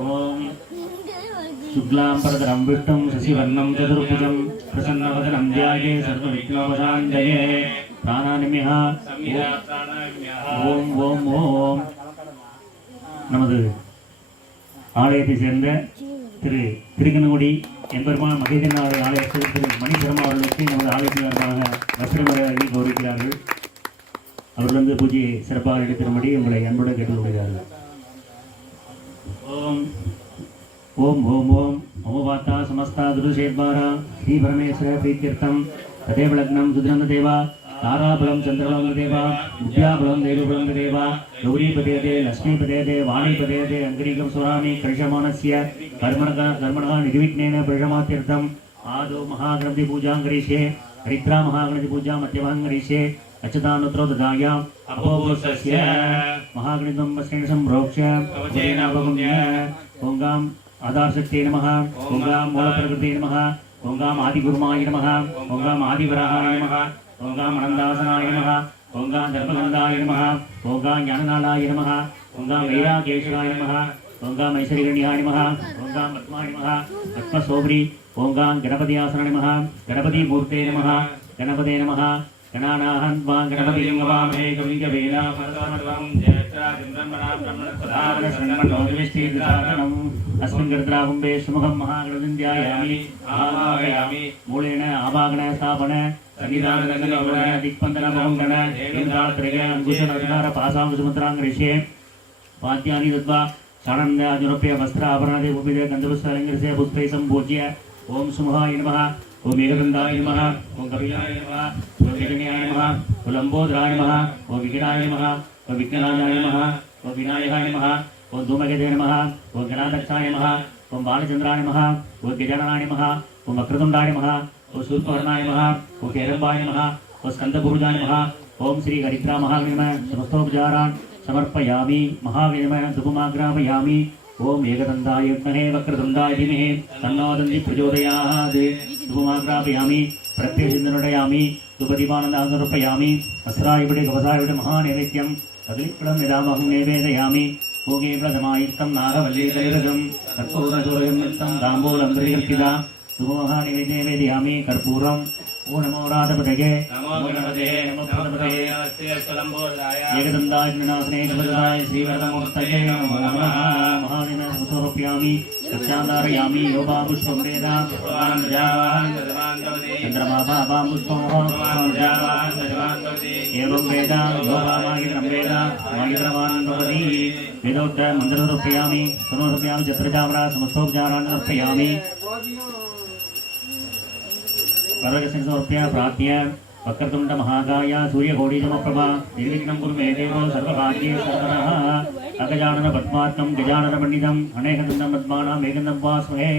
ॐ शुक्लां परतरं विष्णुं शशिवर्णं चतुर्भुजं प्रसन्नवदनं ध्याये सर्वविघ्नोपशान्तये प्राणानिम्यः ஓம் ஓம் ஓம். நமது ஆலயத்தை சேர்ந்த திரு திருக்கனகுடி எம்பெருமான் மகேந்திரநாத ஆலயத்தில் திரு மணிசர்மா அவர்களுக்கு நமது ஆலயத்தின் சார்பாக வஸ்திரமரியாதை கௌரவிக்கிறார்கள். அவர்கள் வந்து பூஜையை சிறப்பாக எடுத்திரும்படி உங்களை அன்புடன் கேட்டுக்கொள்கிறார்கள். ஓம் ஓம் ஓம் ஓம் ஓமவாத்தா சமஸ்தா துருஷேத்வாரா ஸ்ரீ பரமேஸ்வர பிரீத்தியர்த்தம் ததேவ லக்னம் சுதிரந்த தேவா ताराबलं चंद्रबलं देवा विद्याबलं देवबलं देवा गौरीपदेदे लक्ष्मीपदेदे वाणीपदेदे अंगरीकं स्वरामि करिष्यमाणस्य कर्मणः निर्विघ्नेन परिणमात्यर्थम् आदौ महागणपति पूजां करिष्ये हरिद्रा महागणपति पूजां मध्यमं करिष्ये अच्युतानुत्रो ददायाम् अपोगोस्तस्य महागणितं वस्त्रेण सम्प्रोक्ष्य भुजेन अपगम्य ओंगाम् आधारशक्त्यै नमः ओंगाम् मूलप्रकृत्यै नमः ओंगाम् आदिगुरुमाय नमः ओंगाम् आदिवराहाय नमः ओंगाम आनंदासनाय नमः ओंगाम धर्मगंधाय नमः ओंगाम ज्ञाननालाय नमः ओंगाम वैरागेश्वराय नमः ओंगाम ऐश्वर्यगण्याय नमः ओंगाम पद्माय नमः पद्मशोभरी ओंगाम गणपति आसनाय नमः गणपति मूर्ते नमः गणपते नमः गणानाहन्त्वा गणपतिं नमामहे कविकवेला परमर्वं जयत्रादिन्द्रमणा ब्रह्मणस्पदानश्रवणोदिष्टिर्दारणम् अस्मिन् गर्त्राकुम्भे सुमुखं महागणपतिं ध्यायामि आवाहयामि मूलेन आवागण स्थापन दिक्पन्दनमोहङ्गण देवदात्रय अंकुशनस्कार पासाङ्कुशमुद्राङ्गरिष्ये वाद्यानि दत्वा षडन्दाजुरप्य वस्त्र आभरणादि उपविध गन्धपुष्पालङ्कृत्य पुष्पैः सम्पूज्य ओम सुमुहाय नमः ओम एकदन्ताय नमः ओम कपिलाय नमः ओम विघ्नाय नमः ओम लंबोदराय नमः ओम विघ्नाय नमः ओम विघ्नराजाय नमः ओम विनायकाय नमः ओम धूमकेतवे नमः ओम गणाध्यक्षाय नमः ओम बालचन्द्राय नमः ओम गजाननाय नमः ओम वक्रतुण्डाय नमः ओम शूर्पकर्णाय नमः ओम केरम्बाय नमः ओम स्कन्दपूर्जाय नमः ओम श्री हरिद्रा महागणे नमः समस्तोपचारान् समर्पयामि महागणे नमः धूपमाग्रापयामि ओम एकदन्ताय विद्महे वक्रतुण्डाय धीमहि तन्नो दन्ति प्रचोदयात् धूपमाग्रापयामि प्रत्यक्षिन्दनुडयामि धूपदीपानन्दान् समर्पयामि अस्रायपटे कवसायपटे महानैवेद्यं कदलीफलं यदामहं नैवेदयामि भोगे प्रथमायुक्तं नागवल्लीकलिरजं कर्पूरचूर्णं ताम्बूलं त्रिकर्तिता धूपमहानैवेद्यामि कर्पूरम् ओ नमो राधपतये नमो गणपते नमो प्रभुपतये एकदन्ताय विनाशने नमोदाय श्रीवरदमूर्तये नमो नमः महादेव समर्पयामि कक्षाधारयामि योपापुष्पं वेदा चन्द्रमा पुष्पं एवं वेदा योपामागित्रं वेदा मागित्रवान् भवति वेदोक्तं मन्त्रमर्पयामि समर्पयामि छत्रचामरा समस्तोपचारान् अर्पयामि परगसिंहसमर्प्य प्रार्थ्य वक्रतुण्ड महाकाय सूर्यकोटिसमप्रभा निर्विघ्नं कुरु मे देवो सर्वकार्ये सर्वदा अगजानन पद्मार्कं गजानन पंडितम् अनेकदन्तं पद्मानां एकदन्तं वास्महे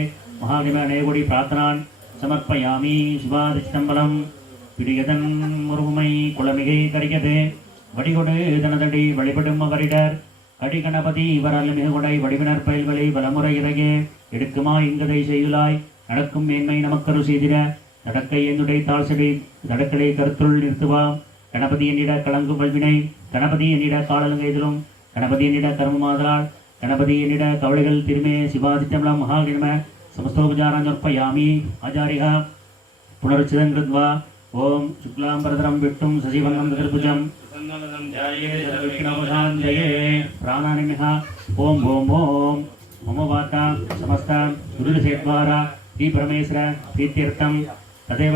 महादेव अनेकोटि प्रार्थनान् समर्पयामि शिवादिष्टम्बलं பிடியதன் முருகுமை குளமிகை கரிகது வடிகொடு தனதடி வழிபடும் அவரிடர் அடிகணபதி இவரால் மிகுடை வடிவினர் பயில்களை வலமுறை இறகே எடுக்குமா இங்கதை செய்யுளாய் நடக்கும் மேன்மை நமக்கரு செய்திட தடக்கை என்னுடை தாழ்சடி தடக்கடை கருத்துள் நிறுத்துவாம் கணபதி என்னிட கலங்கும் வல்வினை கணபதி என்னிட காலலுங்கைதிலும் கணபதி என்னிட கர்மமாதலால் கணபதி என்னிட கவலைகள் திருமே சிவாதித்தமலம் மகாகிரம समस्तोपचारान् समर्पयामि आचार्यः पुनरुच्चितं कृत्वा ओम शुक्लांबरधरं विष्णुं शशिवर्णं चतुर्भुजं प्रसन्नवदनं ध्यायेत् सर्वविघ्नोपशान्तये प्राणायामः ओम ओम ओम ममवाता समस्त गुरुसेद्वारा श्री परमेश्वर प्रीत्यर्थं तदेव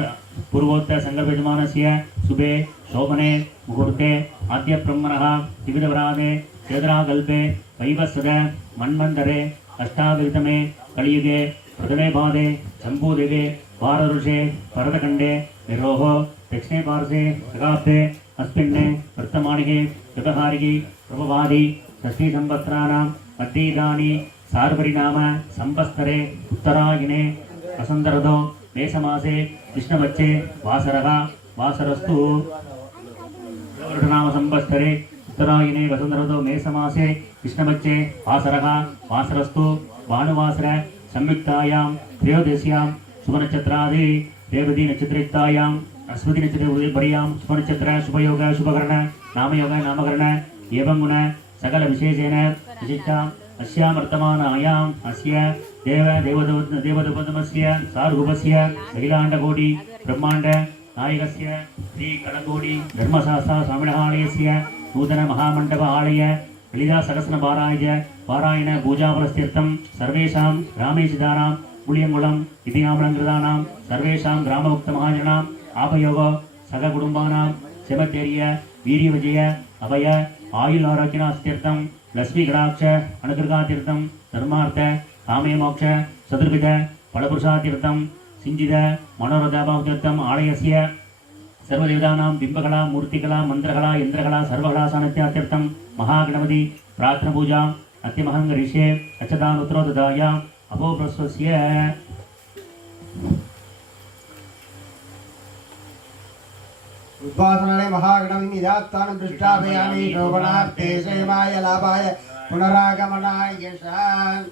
पूर्वोत्तर संकल्पयजमानस्य शुभे शोभने मुहूर्ते आद्य ब्रह्मणः त्रिविधवरादे चेद्राकल्पे वैवस्वत मन्वन्तरे अष्टादशतमे कलियुगे प्रथमे पादे जम्बूदिवे भारतवर्षे भरतखण्डे निरोहो दक्षिणे पार्श्वे सगाब्दे अस्मिन् वर्तमानिके व्यवहारिके प्रभवादि षष्ठीसंवत्सराणां मध्येदानि सार्वरिनाम संवत्सरे उत्तरायणे वसन्तऋतौ मेषमासे कृष्णपक्षे वासरः वासरस्तु नाम संवत्सरे उत्तरायणे वसन्तऋतौ मेषमासे कृष्णपक्षे वासरः वासरस्तु भानुवासर संयुक्तायां त्रयोदश्यां शुभनक्षत्रादि रेवती नक्षत्रयुक्तायाम् अश्वति नक्षत्रपर्यां शुभनक्षत्र शुभयोग शुभकर्ण नामयोग नामकर्ण एवं गुण सकल विशेषेण विशिष्टाम् अस्यां वर्तमानायाम् अस्य देवदूतमस्य सार्वभौमस्य अखिलाण्डकोटि ब्रह्माण्ड नायकस्य श्री कलकोटि धर्मशास्त्र स्वामिनः आलयस्य नूतन महामण्डप आलय ललिता सहस्रपारायण पारायण पूजाफलस्तीर्थं सर्वेषां ग्रामेशितानां पुलियङ्गुळम् इति नामलङ्कृतानां सर्वेषां ग्रामभक्तमहाजनाम् आपयोग सगकुटुम्बानां शमधैर्य वीर्यविजय अभय आयुल आरोग्यनास्तीर्थं लक्ष्मीकटाक्ष अनुग्रहातीर्थं धर्मार्थ कामे मोक्ष चतुर्विध फलपुरुषातीर्थं सिञ्चित मनोरथाभावतीर्थम् आलयस्य सर्वदेवतानां बिम्बकला मूर्तिकला मन्त्रकला यन्त्रकला सर्वकला सान्निध्यातीर्थं महागणपति प्रार्थनापूजा अत्यमहं ऋषे अक्षतानुत्तरोदधाय अपोप्रस्वस्य उद्वासनाय महागणपतिं यथास्थानं दृष्टापयामि शोभनार्थे क्षेमाय लाभाय पुनरागमनाय यशान्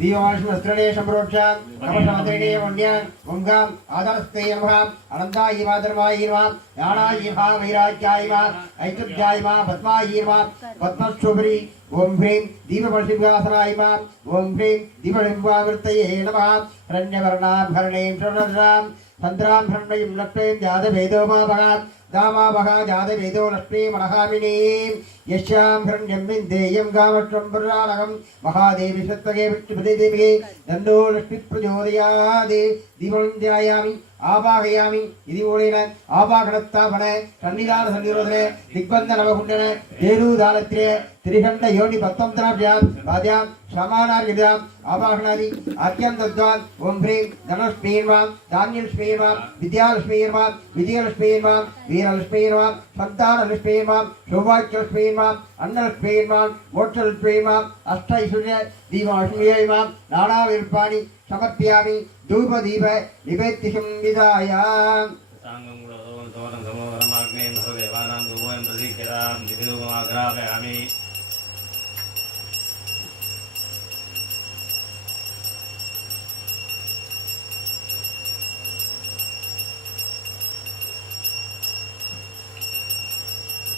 दीवाश्वस्त्रणे सम्प्रोक्षां कमलमन्त्रिणे वन्द्यान् ओंगाम् आदरस्ते नमः अनन्ताय माधर्माय नमः ज्ञानाय नमः वैराग्याय नमः ऐश्वर्याय नमः पद्माय नमः पद्मशोभरि ओम ह्रीं दीपवर्षिवासनाय नमः ओम ह्रीं दीपवर्षिवावृतये नमः रण्यवर्णाभरणें शरणरां चन्द्रां शरणयं लक्ष्मीं जातवेदो माभगात् दामाभगा जातवेदो लक्ष्मीं मनहामिनीं यस्यां हिरण्यं विन्देयं गावष्ट्रं पुराणकं महादेवी सत्त्वगे विष्णुपतिदेवी दण्डो लक्ष्मी प्रचोदयात् दीपं ध्यायामि आवाहयामि इति मूलेन आवाहनत्तापन सन्निधान सन्निरोधने दिग्बन्धनवकुण्डन देरूदालत्रे त्रिखण्ड योनि पत्तंतराभ्यां पाद्यां समानार्घ्यां आवाहनादि आद्यन्तद्वान् ओम ह्रीं धनलक्ष्मीर्वां धान्यलक्ष्मीर्वां विद्यालक्ष्मीर्वां विजयलक्ष्मीर्वां वीरलक्ष्मीर्वां सन्तानलक्ष्मीर्वां सौभाग्यलक्ष्मीर्वां अन्नलक्ष्मीर्वां मोक्षलक्ष्मीर्वां अष्टैश्वर्य दीवालक्ष्मीर्वां नानाविरूपाणि समर्पयामि धूप दीप निवेद्यं विदाय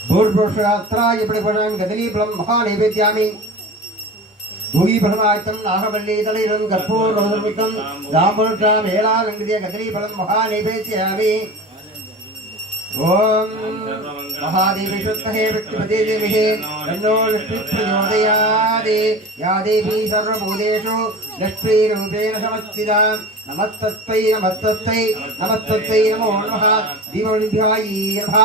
भूर्भुषयात्राय परिपणं गदलीफलं महानैवेद्यामि भूगी फलमायतं नागवल्ली तलैलं कर्पूरसंयुक्तं दामोदरं हेलालङ्कृत्य कदलीफलं महानैवेद्यामि ओम महादेवी शुद्धहे विष्णुपतिदेवी तन्नो लक्ष्मी प्रचोदयात् या देवी सर्वभूतेषु लक्ष्मीरूपेण समस्थिता नमस्तस्मै नमस्तस्मै नमस्तस्मै नमो नमः दीपनिभ्यायै नमः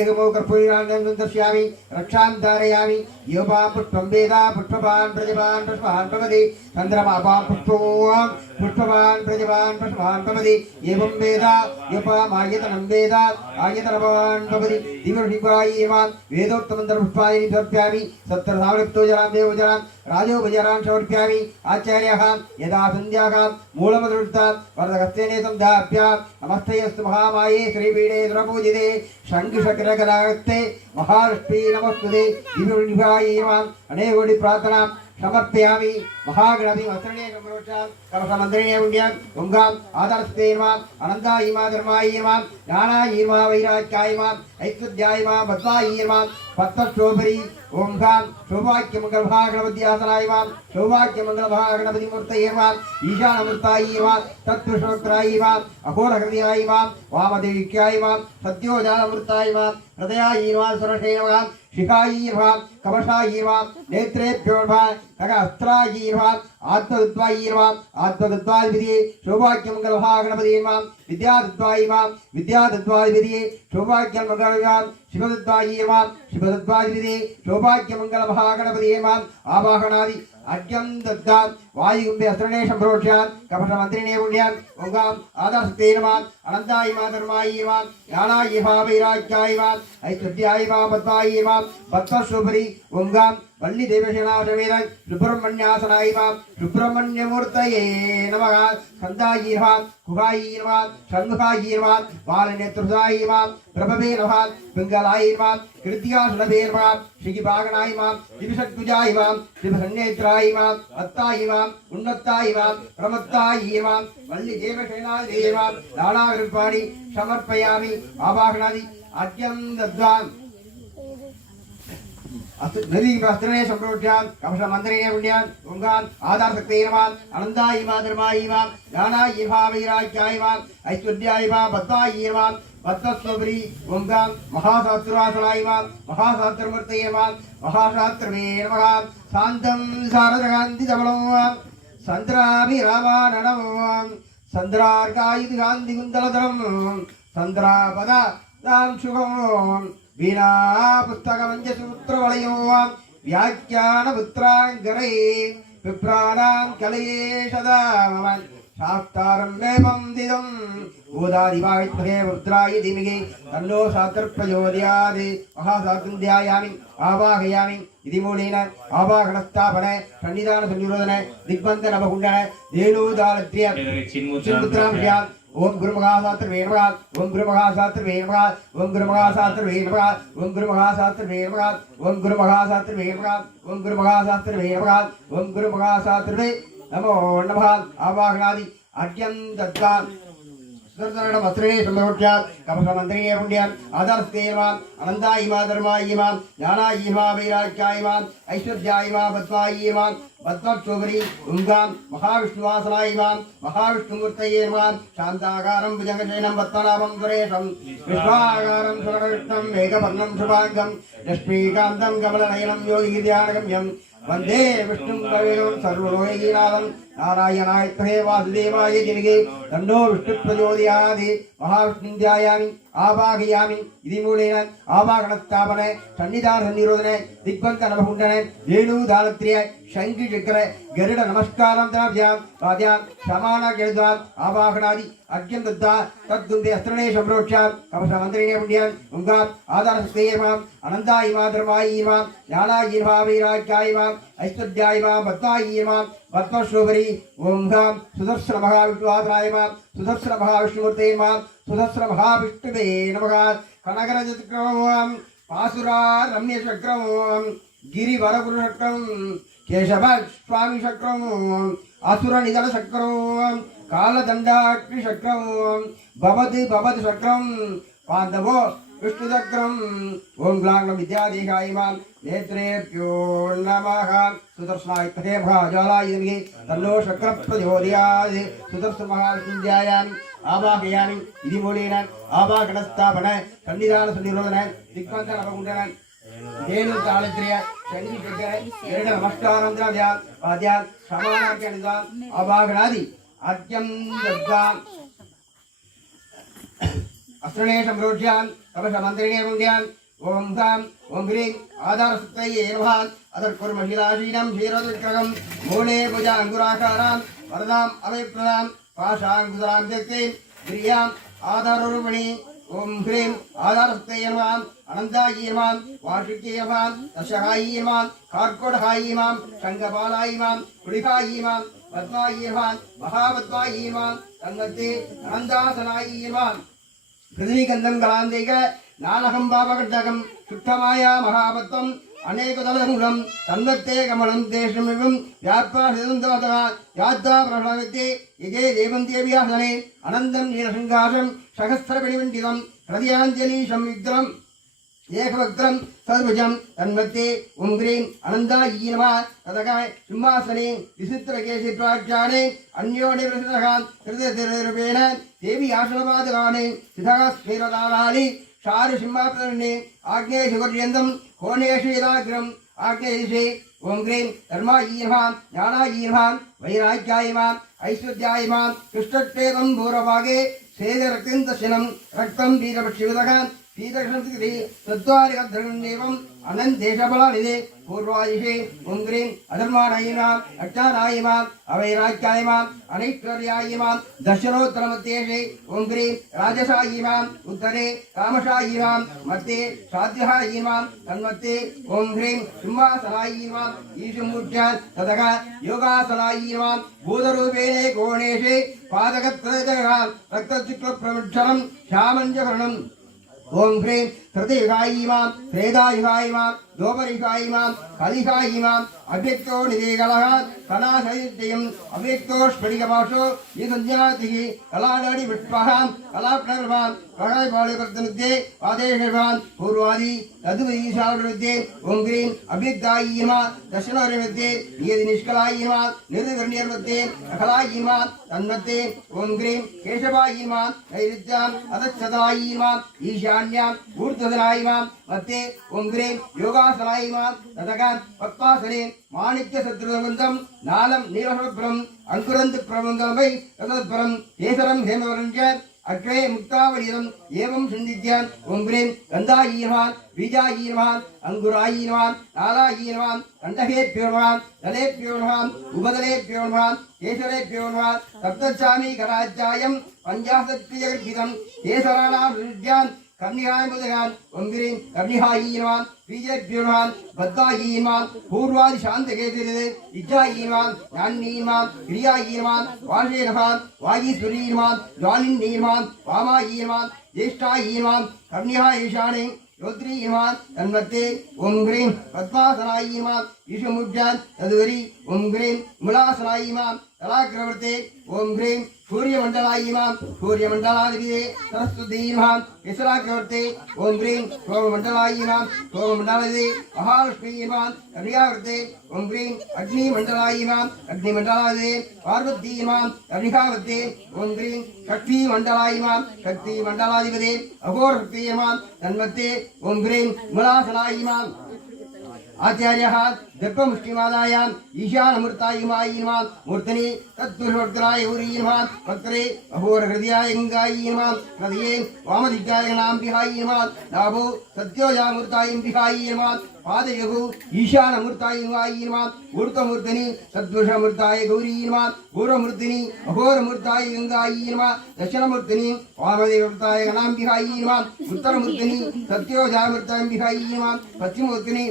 एकमो कर्पूराण्यं दर्शयामि रक्षां धारयामि योपां पुष्पं वेदा पुष्पवान् प्रजवान् पुष्पान् भवति चन्द्रमापां पुष्पों पुष्पवान् प्रजवान् पुष्पान् भवति एवं वेदा योपामायतनं वेदा आयतनवान् भवति दीपनिभ्यायै नमः वेदोक्तमन्त्रपुष्पाणि समर्पयामि सत्तरसामलिप्तो जलां देवजलां राजोपचारान् समर्पयामि आचार्यः यदा सन्ध्याः मूलमदृष्टात् वरदहस्तेने सन्ध्याभ्यां नमस्तेऽस्तु महामाये श्रीपीठे सुरपूजिते शङ्खचक्रगदाहस्ते महालक्ष्मी नमस्तुते दिव्यनिभायै नमः अनेकोटि प्रार्थना समर्पयामि महागणपति वस्त्रणे कमलोचां कवचमन्त्रिणे पुण्यं ओंगां आदर्शतेर्मा अनन्तायिमा धर्मायिमा ज्ञानायिमा वैराग्यायिमा ऐश्वर्यायिमा बद्धायिमा पत्तशोभरी ओंगां सौभाग्यमङ्गलमहागणपति आसनायिमा सौभाग्यमङ्गलमहागणपति मूर्तयेर्मा ईशानमूर्तायिमा तत्पुरुषोक्तायिमा अघोरहृदयायिमा वामदेविक्यायिमा सद्योजानमूर्तायिमा हृदयायिमा सुरसेनवा शिखायीर्वा कवशायीर्वा नेत्रेभ्योर्वा खगास्त्रायीर्वा आत्मदत्वायीर्वा आत्मदत्वाधिपतिये सौभाग्यमङ्गलमहागणपतिर्मा विद्यादत्वायिमा विद्यादत्वाधिपतिये सौभाग्यमङ्गलमहागणपतिर्मा शिवदत्वायीर्मा शिवदत्वाधिपतिये सौभाग्यमङ्गलमहागणपतिर्मा आवाहनादि अद्यं दद्दां वायुगुम्भे अस्त्रणे सम्प्रोक्ष्यां कपटमन्त्रिणे पुण्यां ओंगां आदर्शतेर्मा अनन्तायिमा धर्मायिमा ज्ञानायिमा वैराग्यायिमा ऐश्वर्यायिमा पद्मायिमा भक्तशुभरी ओंगां वल्ली देवसेनासमेत सुब्रह्मण्यासनायिमा सुब्रह्मण्यमूर्तये नमः स्कन्दायिमा कुहायिमा षण्मुखायिमा बालनेत्रदायिमा प्रभवे नमः पिङ्गलायिमा कृत्यासुलभेर्मा श्रीभागनायिमा दिविषद्भुजायिमा दिवसन्नेत्रायिमा अत्तायिमा उन्नत्तायिमा प्रमत्तायिमा वल्ली देवसेनादेवा नानाविरूपाणि समर्पयामि आवाहनादि अद्यं दद्वान् नदीवस्त्रणे सम्प्रोक्ष्यां कवचमन्त्रिणे पुण्यां ओंगां आधारशक्तेर्मा अनन्तायिमा धर्मायिमा ज्ञानायिमा वैराग्यायिमा ऐश्वर्यायिमा बद्धायिमा बद्धस्वरी ओंगां महाशास्त्रासनायिमा महाशास्त्रमूर्तयेमा महाशास्त्रमे नमः शान्तं शारदकान्तिधवलं चन्द्राभिरामाननं चन्द्रार्कायुधकान्तिकुन्तलधरं चन्द्रापदां शुभं वीणा पुस्तकमञ्जसूत्रवलयो व्याख्यानपुत्राङ्गरे विप्राणां कलये सदा मम शास्तारं वेपं दिदं भूतादिवाहित्महे रुद्राय धीमहि तन्नो शास्त्रप्रचोदयात् महाशास्त्रं ध्यायामि आवाहयामि इति मूलेन आवाहनस्थापने सन्निधानसंनिरोधने दिग्बन्धनवकुण्डने धेनुदालत्र्य चिन्मुद्रां स्यात् ओम गुरु महाशास्त्र वेणमः ओम गुरु महाशास्त्र वेणमः ओम गुरु महाशास्त्र वेणमः ओम गुरु महाशास्त्र वेणमः ओम गुरु महाशास्त्र वेणमः ओम गुरु महाशास्त्र वेणमः ओम गुरु महाशास्त्र वे नमो नमः आवाहनादि अद्यं दद्वान् सुदर्शन वस्त्रे सम्प्रोक्ष्यां कवचमन्त्रिणे पुण्यां आदर्शतेर्मा अनन्तायिमा धर्मायिमा ज्ञानायिमा वैराग्यायिमा ऐश्वर्यायिमा बद्धायिमा बद्धशोभरी ओंगां महाविष्णुवासनायिमा महाविष्णुमूर्तयेर्मा शान्ताकारं भुजगशयनं पद्मनाभं सुरेशं विश्वाकारं सुरविष्णं मेघवर्णं शुभाङ्गं लक्ष्मीकान्तं कमलनयनं योगिध्यानगम्यं वन्दे विष्णुं कविं सर्वलोकैकनाथं नारायणाय वासुदेवाय धीमहि तन्नो विष्णुप्रचोदयात् महाविष्णुं ध्यायामि आवाहयामि इति मूलेन आवाहनस्थापने सन्निधानसंनिरोधने दिग्बन्धनवकुण्डने धेनुदालत्र्य शङ्खचक्र गरुड नमस्कारं द्रव्यां पाद्यां समानकेन्द्राम् आवाहनादि अद्यं दत्ता तद्गुन्दे अस्त्रणे सम्प्रोक्ष्यां कवचमन्त्रिणे पुण्यां ओंगां आधारशक्तेर्मा अनन्तायिमा धर्मायिमा ज्ञानायिमा वैराग्यायिमा ऐश्वर्यायिमा बद्धायिमा पद्मशोभरी ओंगां सुदर्शन महाविष्णुवासनायिमा सुदर्शन महाविष्णुमूर्तयेर्मा सुदर्शन महाविष्णुवे नमः कनकरजचक्रं पासुरा रम्यचक्रं गिरिवरगुरुचक्रं केशव स्वामी चक्रं असुरनिधन चक्रं कालदण्डाग्निचक्रं भवति चक्रं पाण्डवो विष्णुचक्रं ओं ग्लां विद्यादेहायिमां नेत्रेभ्यो नमः सुदर्शनाय ज्वालाय धीमहि तन्नो चक्रप्रचोदयात् सुदर्शन महाविष्णुं ध्यायामि आवाहयामि इति मूलेन आवाहनस्थापने सन्निधानसंनिरोधने दिग्बन्धनवकुण्डने धेनुदालत्र्य शङ्खचक्र गरुड नमस्कारं द्रव्यां पाद्यां समानकेन्द्राम् आवाहनादि अद्यं दद्वान् अस्त्रणे सम्प्रोक्ष्यां कवचमन्त्रिणे पुण्यां ओं गां ओं ह्रीं आधारशक्तये नमः अदर्कुर्महिलाशीनं क्षीरोदग्रहं मूले भुजाङ्कुराकारां वरदाम् अभिप्रदां पाशाङ्कुशलां शक्तिं प्रियाम् आधाररूपिणी ओं ह्रीं आधारशक्तये नमः अनन्तायै नमः वार्षिक्यै नमः दशहायै नमः कार्कोटहायै नमः शङ्खपालायै नमः कुलिकायै नमः पद्मायै नमः महापद्मायै नमः तन्मध्ये अनन्तासनायै नमः पृथ्वीगन्धं कलान्तिक नानकं पापकटकं शुद्धमाया महापद्मं अनेकदलमूलं तन्वत्ते कमलं देशमिवं व्यापारसिदन्तवतः यात्रा प्रभवति इजे देवन्त्यभियासने अनन्दं नीलशृङ्गारं सहस्रपरिमण्डितं हृदयाञ्जलीशं विग्रहम् एकवक्त्रं सद्भुजं तन्मध्ये उंग्रीं अनन्दायी नमः तदगाय सिंहासने विचित्रकेशि प्राज्ञाने अन्योन्य प्रसिद्धः हृदयरूपेण देवी आसनपादकाने सिद्धः स्फीरदावानि शारु सिंहासने आग्नेयशिखर्यन्तं कोणेषु यदाग्रम् आग्नेयदिशे उंग्रीं धर्मायी नमः ज्ञानायी नमः वैराग्याय नमः ऐश्वर्याय नमः कृष्णक्षेत्रं भूरभागे सेदरक्तन्दशनं रक्तं वीरपक्षिवदः पीतक्षणस्थिति तत्त्वारिकधर्मन्येवम् अनन्देशबलानिधे पूर्वादिशे उंग्रीं अधर्माणायिमा अज्ञानायिमा अवैराग्यायिमा अनैश्वर्यायिमा दशरोत्तरमध्येशे उंग्रीं राजसायिमा उत्तरे कामशायिमा मध्ये साध्यहायिमा तन्मध्ये उंग्रीं सिंहासनायिमा ईशमूर्त्या ततः योगासनायिमा भूतरूपेणे कोणेशे पादकत्रयः रक्तशुक्लप्रमुक्षरं श्यामञ्जवर्णम् ओम ह्रीं तृतीयुगायीमां त्रेधायुगायीमां द्वौपरियुगायीमां कलियुगायीमां अव्यक्तो निवेगलः कलासहित्यम् अव्यक्तो स्फटिकपाशो ईसंज्ञातिः कलाडाडि विष्पहां कलाप्रणर्वां कलापालिवर्तनुद्ये आदेशवान् पूर्वादि तदुवीशावृद्ये ओम ह्रीं अव्यक्तायीमा दशनवरिमध्ये नियति निष्कलायीमा निर्विवर्ण्यर्मध्ये अकलायीमा तन्मध्ये ओम ह्रीं केशवायीमा नैऋत्याम् अधच्छतलायीमा ईशान्यां ऊर्ध्वधनायीमा मध्ये ओम ह्रीं योगासनायीमा ततः पद्मासने माणिक्य सद्रुवन्दं नालं नीलशुभ्रम् अंकुरन्त प्रबन्धमै तदद्भरं केसरं हेमवरञ्च अग्रे मुक्तावलीरम् एवं सिन्धिज्ञ ओम ह्रीं गन्धायीनमान् बीजायीनमान् अंकुरायीनमान् नालायीनमान् कण्ठकेभ्यो नमः दलेभ्यो नमः उपदलेभ्यो नमः केसरेभ्यो नमः सप्तचामी कराज्यायं पञ्चाशत्प्रियगर्भितं केसराणां विद्यान् कन्याय मुदगान उंग्रीं कन्यायीनवान बीजेभ्योनवान बद्धायीनवान पूर्वादि शांतकेतिरे इज्जायीनवान ज्ञानीनवान क्रियायीनवान वाशेनवान वागीश्वरीनवान ज्वालिनीनवान वामायीनवान ज्येष्ठायीनवान कन्यायीशाने योत्रीनवान तन्मध्ये उंग्रीं पद्मासनायीनवान ईशमुद्यान तदुवरी उंग्रीं मूलासनायीनवान तलाग्रवर्ते उंग्रीं सूर्यमंडलायीमां सूर्यमंडलाधिपते सरस्वतीमां इसराग्रवर्ते ओम ह्रीं सोममंडलायीमां सोममंडलाधिपते महालक्ष्मीमां कन्यावर्ते ओम ह्रीं अग्निमंडलायीमां अग्निमंडलाधिपते पार्वतीमां कन्यावर्ते ओम ह्रीं शक्तिमंडलायीमां शक्तिमंडलाधिपते अघोरशक्तिमां तन्मध्ये ओम ह्रीं मूलासनायीमां आचार्यः दर्पमुष्टिमादायाम् ईशानमूर्तायिमायीनमां मूर्तनि तत्पुरुषोत्तराय गौरीनमां वक्त्रे अहोरहृदयायङ्गायीनमां हृदये वामदिग्गायनां विहायीनमां नाभो सत्योजामूर्तायं विहायीनमां पादयोः ईशानमूर्तायिमायीनमां ऊर्ध्वमूर्तनि तत्पुरुषमूर्ताय गौरीनमां पूर्वमूर्तिनि अहोरमूर्ताय गङ्गायीनमां दक्षिणमूर्तिनि वामदेवमूर्ताय गणां विहायीनमां उत्तरमूर्तिनि सत्योजामूर्तायं विहायीनमां पश्चिममूर्तिनि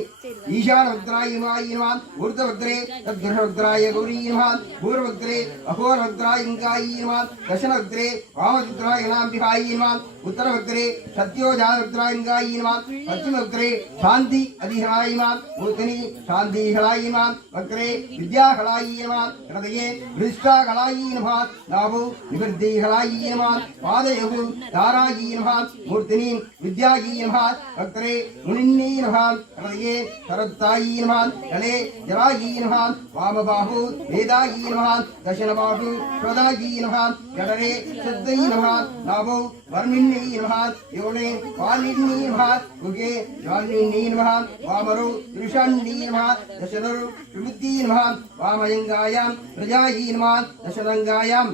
ईशानवक्त्रायिमायीनमां ऊर्ध्ववक्त्रे तद्पुरुषवक्त्राय गौरीनमां पूर्ववक्त्रे अहोरवक्त्राय गङ्गायीनमां दक्षिणवक्त्रे वामवक्त्राय गणां विहायीनमां उत्तरवक्त्रे सत्योजामूर्ताय गङ्गायीनमां पश्चिमवक्त्रे शान्ति अधिहरायिमां मूर्तिनि शान्तिहरायिमां वक्त्रे विद्याहरायिमां हृदये वृष्टाहरायिमां नाभो निवृत्तिहरायिमां पादयोः धारायिमां मूर्तिनि विद्यायिमां वक्त्रे मुनिन्नीमां हृदये सरत्तायिमां तले जरायिमां वामबाहु वेदायिमां दशनबाहु श्वदायिमां जठरे शुद्धयिमां नाभो वर्मिन्नीमां योने पालिन्नीमां उगे ज्वालिन्नीमां वामरो दृशान्नीमां दशनरु विबुद्धीमां वामयङ्गायां प्रजायीमां दशरङ्गायां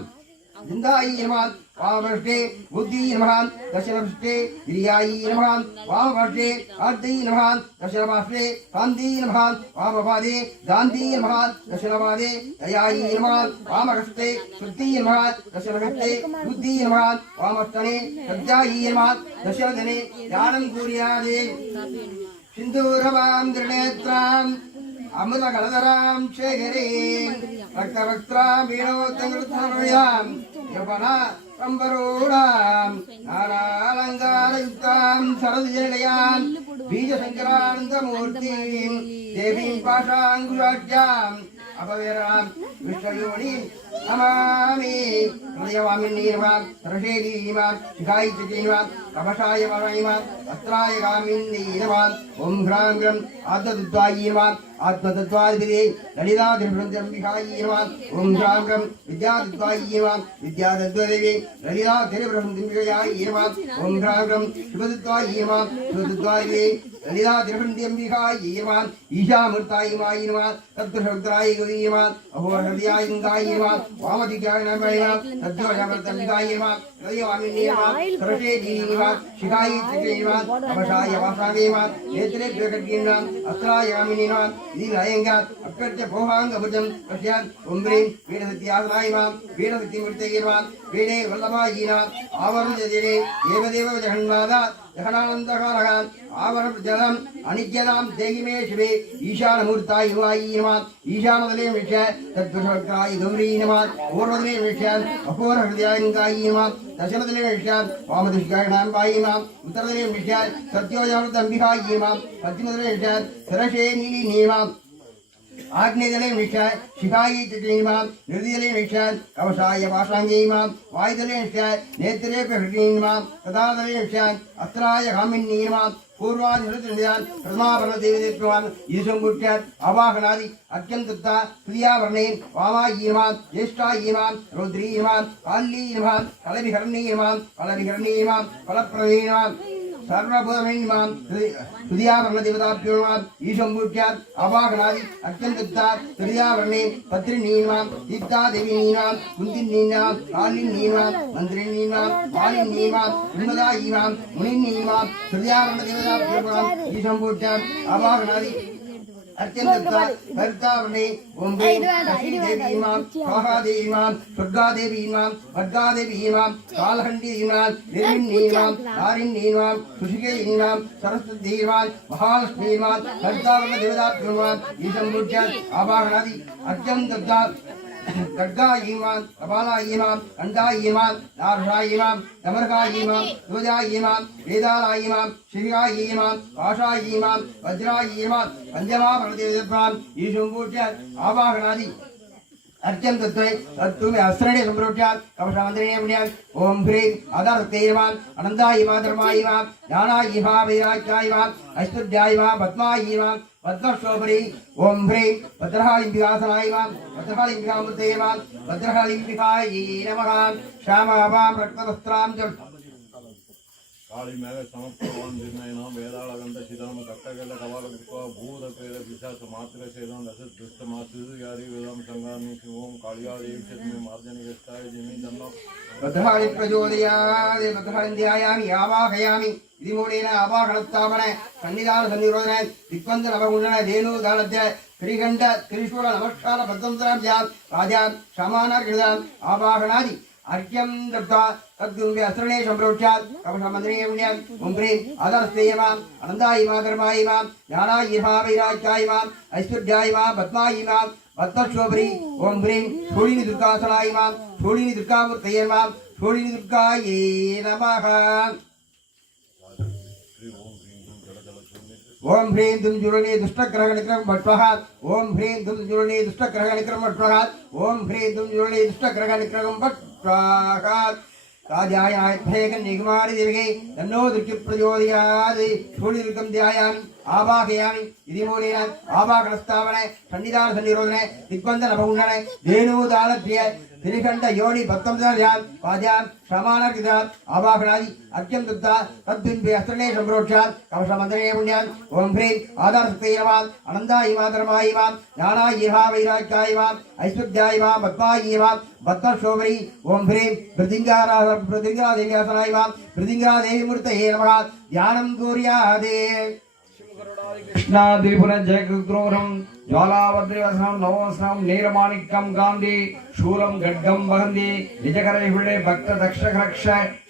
जिन्दायीमां वामपृष्ठे बुद्धीनमां दशनपृष्ठे गिरियायीनमां वामपार्श्वे अर्धीनमां दशनपार्श्वे कान्तीनमां वामपादे गान्धीनमां दशनपादे दयायीनमां वामहस्ते शुद्धीनमां दशनहस्ते बुद्धीनमां वामस्तने सज्जायीनमां दशनदने ज्ञानं कुर्यादे सिन्दूरमां दृढनेत्राम् अमृतकलधरां शेखरीं रक्तवक्त्रां वीणोत्तमृतमयां यवना कम्बरूढां नानालङ्कारयुक्तां सरदिजलयां बीजशङ्करानन्दमूर्तिं देवीं पाशाङ्कुशाढ्याम् अपवेरां विश्वयोनिं नमामि हृदयवामिनीर्वां सरशेलीमां शिखायिचीमां कवशाय वरयिमां अत्राय गामिनीर्वां ॐ ह्रां ग्रं आत्मतत्त्वायीर्वां आत्मतत्त्वादिभिः ललिताधिपृन्दम्बिकायीर्वां ॐ ह्रां ग्रं विद्यातत्त्वायीर्वां विद्यातत्त्वदेवी ललिताधिपृन्दम्बिकायीर्वां ॐ ह्रां ग्रं शिवतत्त्वायीर्वां शिवतत्त्वादिभिः ललिताधिपृन्दम्बिकायीर्वां ईशामूर्तायीमायीर्वां तत्त्वशक्त्राय गौरीर्वां अहोरहृदयायिङ्गायीर्वां वामदिग्गायनमयीर्वां तद्वयमृतम्बिकायीर्वां हृदयवामिनीर्वां सरशेलीर्वां शिखायिचीर्वां कवशाय वासागीर्वां नेत्रे प्रकटीर्वां अस्त्रायामिनीर्वां इदिलयङ्गात् अप्यर्च्य भोहाङ्गभुजं पश्यान् उम्रीं वीरसत्यासनायिर्वां वीरसत्यमूर्तयीर्वां वीणे वल्लभायीनाम् आवरुजदिने देवदेव जगन्नाथात् जगनानन्दकारकान् आवरणजलम् अनित्यतां देहि मे शिवे ईशानमूर्ताय वायीर्वां ईशानदले विष्य तद्वशक्राय गौरीर्वां पूर्वदले विष्यान् अपोरहृदयाङ्गायीर्वां दशमदले विष्यान् वामदिशायणां वायीर्वां उत्तरदले विष्यान् सत्योजामृतम्बिकायीर्वां पश्चिमदले विष्यान् सरशे नीलिनीर्वाम् आग्नेयदले विष्यान् शिखायै चीमां निर्दिदले विष्यान् कवशाय वासाङ्गीमां वायुदले विष्यान् नेत्रे प्रहृतीर्वां तदादले विष्यान् अस्त्राय गामिनीर्वां पूर्वान्यान् प्रथमाभरणदेवदेवान् ईशङ्कुट्यात् आवाहनादि अत्यन्तत्ता प्रियावर्णेन वामायीर्वां ज्येष्ठायीर्वां रौद्रीर्वां काल्लीर्वां कलविहरणीर्वां कलविहरणीर्वां फलप्रवीर्वां सर्वभूतमहिमां तुदियावर्णदेवताभ्योर्वां ईशङ्कुट्यात् आवाहनादि अत्यन्तत्ता तुदियावर्णेन पत्रिणीर्वां दीप्तादेवीनीर्वां कुन्तिनीर्वां कालिनीर्वां मन्त्रिणीर्वां कालिनीर्वां उन्मदायीर्वां मुनिनीर्वां तुदियावर्णदेवताभ्योर्वां ईशङ्कुट्यात् आवाहनादि अत्यन्तत्ता कर्तावर्णे ओं देवीमां स्वाहादेवीमां स्वर्गादेवीमां वर्गादेवीमां कालहण्डीमां निर्विण्णीमां तारिण्यीमां सुशिकेयीमां सरस्वतीमां महालक्ष्मीमां कर्तावर्णदेवताभ्योर्वां ईशङ्कुट्यात् आवाहनादि अत्यन्तत्ता खड्गायीमां कपालायीमां कण्डायीमां नारसायीमां दमर्गायीमां ध्वजायीमां वेदालायीमां शिरिगायीमां पाशायीमां वज्रायीमां पञ्चमाभरणदेवताभ्यां ईशङ्कुट्यात् आवाहनादि अर्चन्तत्वे तत्तुमे अस्त्रणे सम्प्रोक्ष्यात् कवशामन्त्रिणे पुण्यात् ॐ ह्रीं आधारक्तैर्वां अनन्तायीमां धर्मायीमां ज्ञानायीमां वैराग्यायीमां ऐश्वर्यायीमां पद्मायीमां पद्मशोभरी ॐ ह्रीं भद्रकालिम्बिकासनायीमां भद्रकालिम्बिकामूर्तयीमां भद्रकालिम्बिकायै नमः श्यामावां रक्तवस्त्रां च कालीमेघ समप्रवान् निर्णयनां वेदाळगन्धशितां कट्टगल्ल कपालकृत्वा भूतप्रेत पिशाच मात्रसेनां दशदुष्टमातृयारि वेदां सङ्गामि शिवों कालियादेवी शत्मे मार्जनिकष्टाय जिमि जन्म भद्रकाली प्रचोदयात् भद्रकालीं ध्यायामि आवाहयामि इति मूलेन आवाहनस्थापन सन्निधान सन्निरोधन दिक्पन्द नवगुणन धेनुदानद्य त्रिगण्ड त्रिशूल नमस्कार भद्रन्तरां स्यात् राजां समानकृताम् आवाहनादि अर्घ्यं दत्त्वा तद्गुरुवे अस्त्रणे सम्प्रोक्ष्यात् कवशमन्त्रिणे पुण्यात् ॐ ह्रीं आधारस्तेयमां अनन्तायीमां धर्मायीमां ज्ञानायीमां वैराग्यायीमां ऐश्वर्यायीमां पद्मायीमां पद्मशोभरी ॐ ह्रीं शूलिनी दुर्गासनायीमां शूलिनी दुर्गामूर्तयेमां शूलिनी दुर्गायै नमः ओम ह्रीं दुम जुरणे दुष्टग्रह निक्रम भट्वः ओम ह्रीं दुम जुरणे दुष्टग्रह निक्रम भट्वः ओम ह्रीं दुम जुरणे दुष्टग्रह निक्रम भट्वः काजाय आयत्थेकं निगमारि देवगे तन्नो दुर्गि प्रचोदयात् शूलिर्गं ध्यायामि आवाहयामि इति मूलेन आवाहनस्थापने सन्निधान सन्निरोधने दिग्बन्धन अपगुण्डने धेनुदानद्य त्रिखण्ड योनि भक्तंदार्यान् पाद्यान् समानकृतात् आवाहनादि अर्घ्यं दत्त्वा तद्बिम्बे अस्त्रणे सम्प्रोक्ष्यात् कवशमन्त्रिणे पुण्यात् ॐ ह्रीं आधारशक्तये अनन्तायीमां धर्मायीमां ज्ञानायीमां वैराग्यायीमां ऐश्वर्यायीमां पद्मायीमां पद्मशोभरी ॐ ह्रीं मृदिङ्गादेव्यासनायीमां मृदिङ्गादेवीमूर्तये नमः ध्यानं कुर्यात् कृष्णाद्रिपुर जयकृद्रोरं ज्वालावद्रिवसनं नवोस्नं नीलमाणिक्यं गान्धि शूलं खड्गं वहन्ति निजकरैहुळे भक्तदक्षरक्ष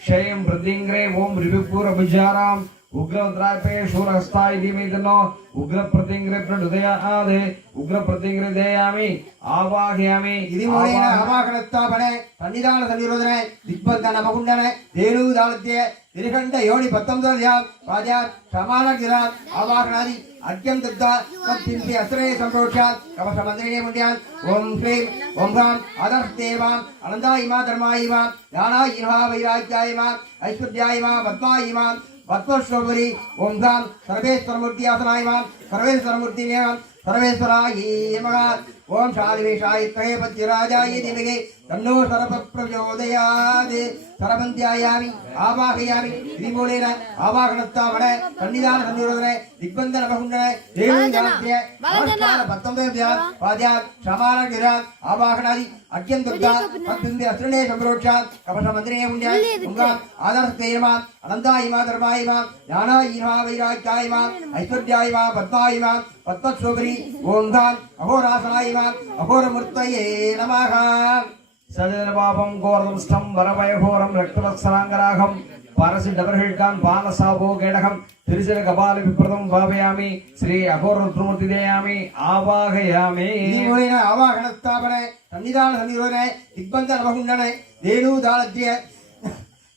शयं वृद्धिङ्ग्रे ॐ रिपुपुरभुजानाम् उग्रद्रापे शूलहस्ताय धीमहितन्नो उग्रप्रतिङ्ग्रे प्रहृदयादे उग्रप्रतिङ्ग्रे देयामि आवाहयामि इति मूलेन आवाहनस्थापने सन्निधान सन्निरोधने दिग्बन्धन अपगुण्डने धेनुदानद्य திரிகண்ட யோனி 19 பாஜார் சமானகிராத் ஆவாகனாதி அர்க்கம் தத்தா தத்பிம்பி அஸ்ரே சம்பரோஷாத் கவசமந்திரே முண்டியான் ஓம் ஸ்ரீம் ஓம் ராம் அதர்த்தேவாம் அனந்தாயிமா தர்மாயிமாம் ஞானாயிமா வைராக்கியாயிமா ஐஸ்வர்யாயிமா பத்மாயிமாம் பத்மஸ்வபுரி ஓம் ராம் சர்வேஸ்வரமூர்த்தியாசனாயிமாம் சர்வேஸ்வரமூர்த்தினேவாம் सर्वेश्वरायै नमः ओम शालिवेशाय त्रये पत्यराजाय धीमहि तन्नो सरप प्रचोदयात् सरबन्ध्यायामि आवाहयामि श्रीमूलेन आवाहनस्तावण सन्निधान सन्निरोधने दिग्बन्धन बहुण्डने देवजात्य नमस्कार 19 पाद्यात् समानगिरात् आवाहनादि अत्यन्तुद्धा तत्बिम्बे अस्त्रणे संप्रोक्षात् कपटमन्त्रे मुण्ड्यात् उङ्गाम् आदर्शतेयमा अनन्तायिमा धर्मायिमा ज्ञानायिमा वैराग्यायिमा ऐश्वर्यायिमा पद्मायिमा पद्मस्वपरि ओम धाम अहोरासनायिमा अहोरमूर्तये नमः सजनपापं घोरदंष्टं वरवयघोरं रक्तवत्सराङ्गराघं पारसिद्धबर्हिड्कान् पानसाभो गेडहं तिरुचिरकपालविप्रदं भावयामि श्री अघोररुद्रमूर्तिदेयामि आवाहयामि मूलेन आवाहनस्थापने सन्निधान सन्निरोधने दिग्बन्धन बहुण्डने धेनुदालज्य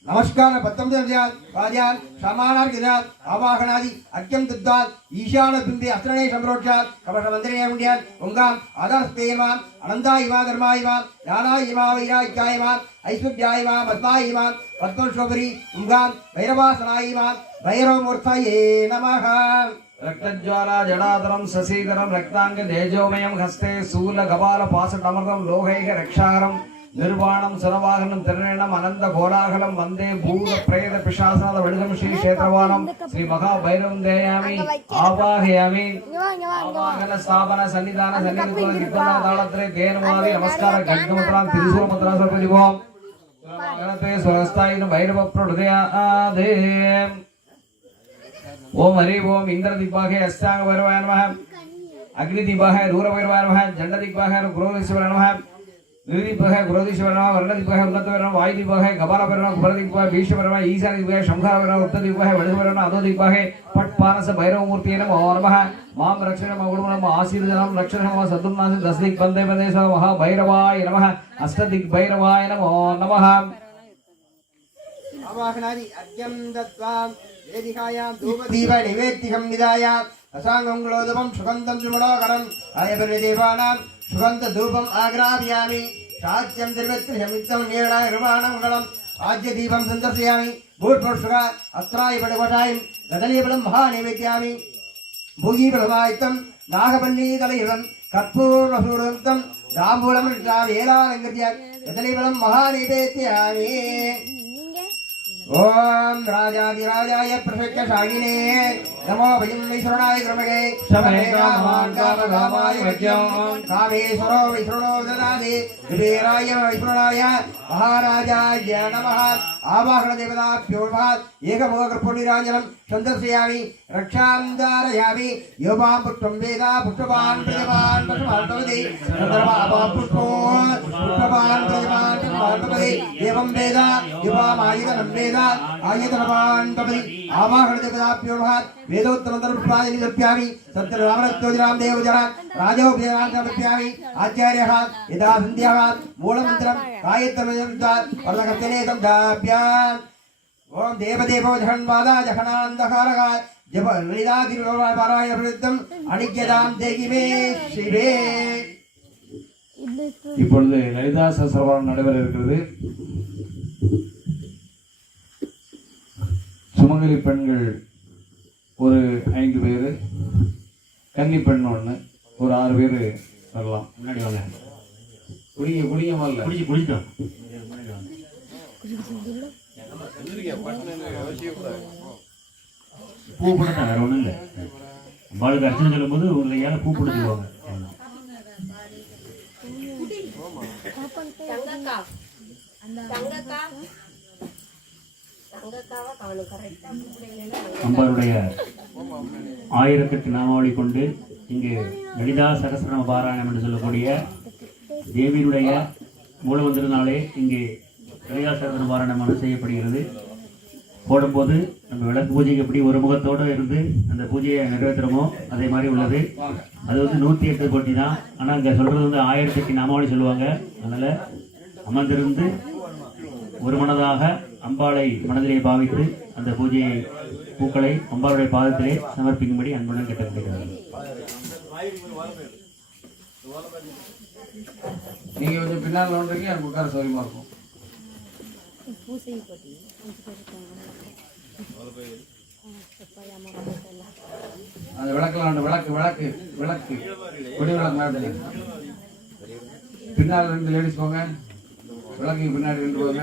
नमस्कार 19 पाद्यात् समानार्गिरात् आवाहनादि अर्घ्यं दत्तात् ईशान बिम्बे अस्त्रणे संप्रोक्षात् कपटमन्त्रे मुण्ड्यात् ओङ्गाम् आदर्शतेयमाम् अनन्तायिमा धर्मायिमा ज्ञानायिमा वैराग्यायिमा ऐश्वर्यायिमा पद्मायिमा पद्मस्वपरि ओङ्गाम् भैरवासनायिमा भैरवमूर्तये नमः रक्तज्वाला जडाधरं शशीधरं रक्तांग तेजोमयं हस्ते शूलकपालपाशटमर्दं लोहैः रक्षाहरं निर्वाणं सुरवाहनं तिरणम् अनंत घोराहलं वंदे भूत प्रेत पिशाचनाथ वडिदं श्री क्षेत्रवानं श्री महाभैरवं देयामि आवाहयामि आवाहन स्थापन सन्निधान सन्निधान दिग्बन्धन ताळत्रे धेनुमादि नमस्कार गड्गमुद्रां तिरुसूलमुद्रां सर्वदिवं गणपते स्वरस्तायिन भैरव प्रहृदयादे ओम हरि ओम इंद्र दिग्भागे अष्टांग भैरवाय नमः अग्नि दिग्भागे रूर भैरवाय नमः जंड दिग्भागे गुरुदेश्वराय नमः निधिदिग्भागे गुरुदेश्वराय नमः वर्ण दिग्भागे उन्नत भैरव वायु दिग्भागे गबाल भैरव कुबल दिग्भागे भीष्म भैरव ईशान दिग्भागे शंखर भैरव उत्तर दिग्भागे वडु भैरव अधो दिग्भागे पट्पानस भैरव मूर्तिये नमः नमः मां रक्षण मगुणम आशीर्वदनं रक्षण मम सद्गुणासि दश दिक् बंदे बंदे स महा भैरवाय नमः अष्ट दिग् भैरवाय नमः आवाहनादि अर्घ्यं दत्त्वा वेदिकायां धूपदीप नैवेद्यं निधाय असाङ्गं ग्लोदपं सुगन्धं सुमणोकरम् आयपरिदेवानां सुगन्धधूपम् आग्रापयामि शाच्यं त्रिवत्रिशमित्तं नीरणानिर्माणमङ्गलम् आज्यदीपं सन्दर्शयामि भूर्भुर्षुग अस्त्रायपटवटायं गदलीफलं महानैवेद्यामि भूगीफलमायुक्तं नागपन्नीतलयुगं कर्पूरसूरयुक्तं ताम्बूलं वेलालङ्कृत्य गदलीफलं महानैवेद्यामि ओम राजाधिराजाय प्रसक्यशागिने नमो भयं विष्णुनाय क्रमगे शमे कामान् कामकामाय वज्ञं कामेश्वरो विष्णुनो ददाति कुबेराय विष्णुनाय महाराजाय नमः आवाहन देवताभ्यो नमः एकमुखकृपुनिराजनं सन्दर्शयामि रक्षां धारयामि योपां पुष्पं वेदा पुष्पवान् प्रजवान् पशुमान् भवति चन्द्रमापः पुष्पो पुष्पवान् प्रजवान् पशुमान् भवति एवं वेदा योपामायुधनं वेदा आयुधनवान् भवति आवाहन देवताभ्यो नमः वेदोत्तमधर्मपुष्पाणि लभ्यामि सत्यरामरत्नोजनां देवजनां राजोपजनां समर्पयामि आचार्यः यदा सन्ध्याः मूलमन्त्रं गायत्रमन्त्रं परलकर्तने संधाप्याम् ओम देवदेवो जहन्वादा जहनानन्दकारः जप ललितादिपारायण प्रवृत्तं अनिज्ञतां देहि मे शिवे இப்பொழுது லலிதா சஹஸ்ரநாமம் நடைபெற இருக்கிறது. சுமங்கலி பெண்கள் ஒரு 5 பேர், கன்னி பெண் ஒன்று, ஒரு 6 பேர் வரலாம். முன்னாடி வாங்க. குடிங்க வரல குடிச்சிட்டோம். பூ போட்டா வேற ஒன்றும் இல்லை. அம்பாளுக்கு அர்ச்சனை சொல்லும் போது உங்களை ஏழை பூ போட்டுக்குவாங்க. அம்பாளுடைய 1008 நாமாவளி கொண்டு இங்கு லலிதா சகஸ்ரநாம பாராயணம் என்று சொல்லக்கூடிய தேவியினுடைய மூலமந்திரனாலே இங்கே லலிதா சகஸ்ரநாம பாராயணம் செய்யப்படுகிறது. போடும்போது நம்ம விளக்கு பூஜைக்கு எப்படி ஒரு முகத்தோடு இருந்து அந்த பூஜையை நிறைவேற்றுறோமோ அதே மாதிரி உள்ளது. அது 108 போட்டி தான். ஆனால் இங்கே சொல்கிறது 1008 நாமாவளி சொல்லுவாங்க. அதனால் அமர்ந்திருந்து ஒரு மனதாக அம்பாளை மனதிலே பாவித்து அந்த பூஜையை பூக்களை அம்பாளுடைய பாதத்திலே சமர்ப்பிக்கும்படி அன்புடன் கேட்டுக்கொள்கிறார்கள். நீங்க கொஞ்சம் பின்னால் நோண்டுறீங்க, எனக்கு உட்கார சௌரியமா இருக்கும். அந்த விளக்கலாம், விளக்கு விளக்கு விளக்கு கொடி விளக்கு நாட்டுங்க. பின்னால் 2 லேடிஸ் போங்க, விளக்கு பின்னாடி 2 போங்க.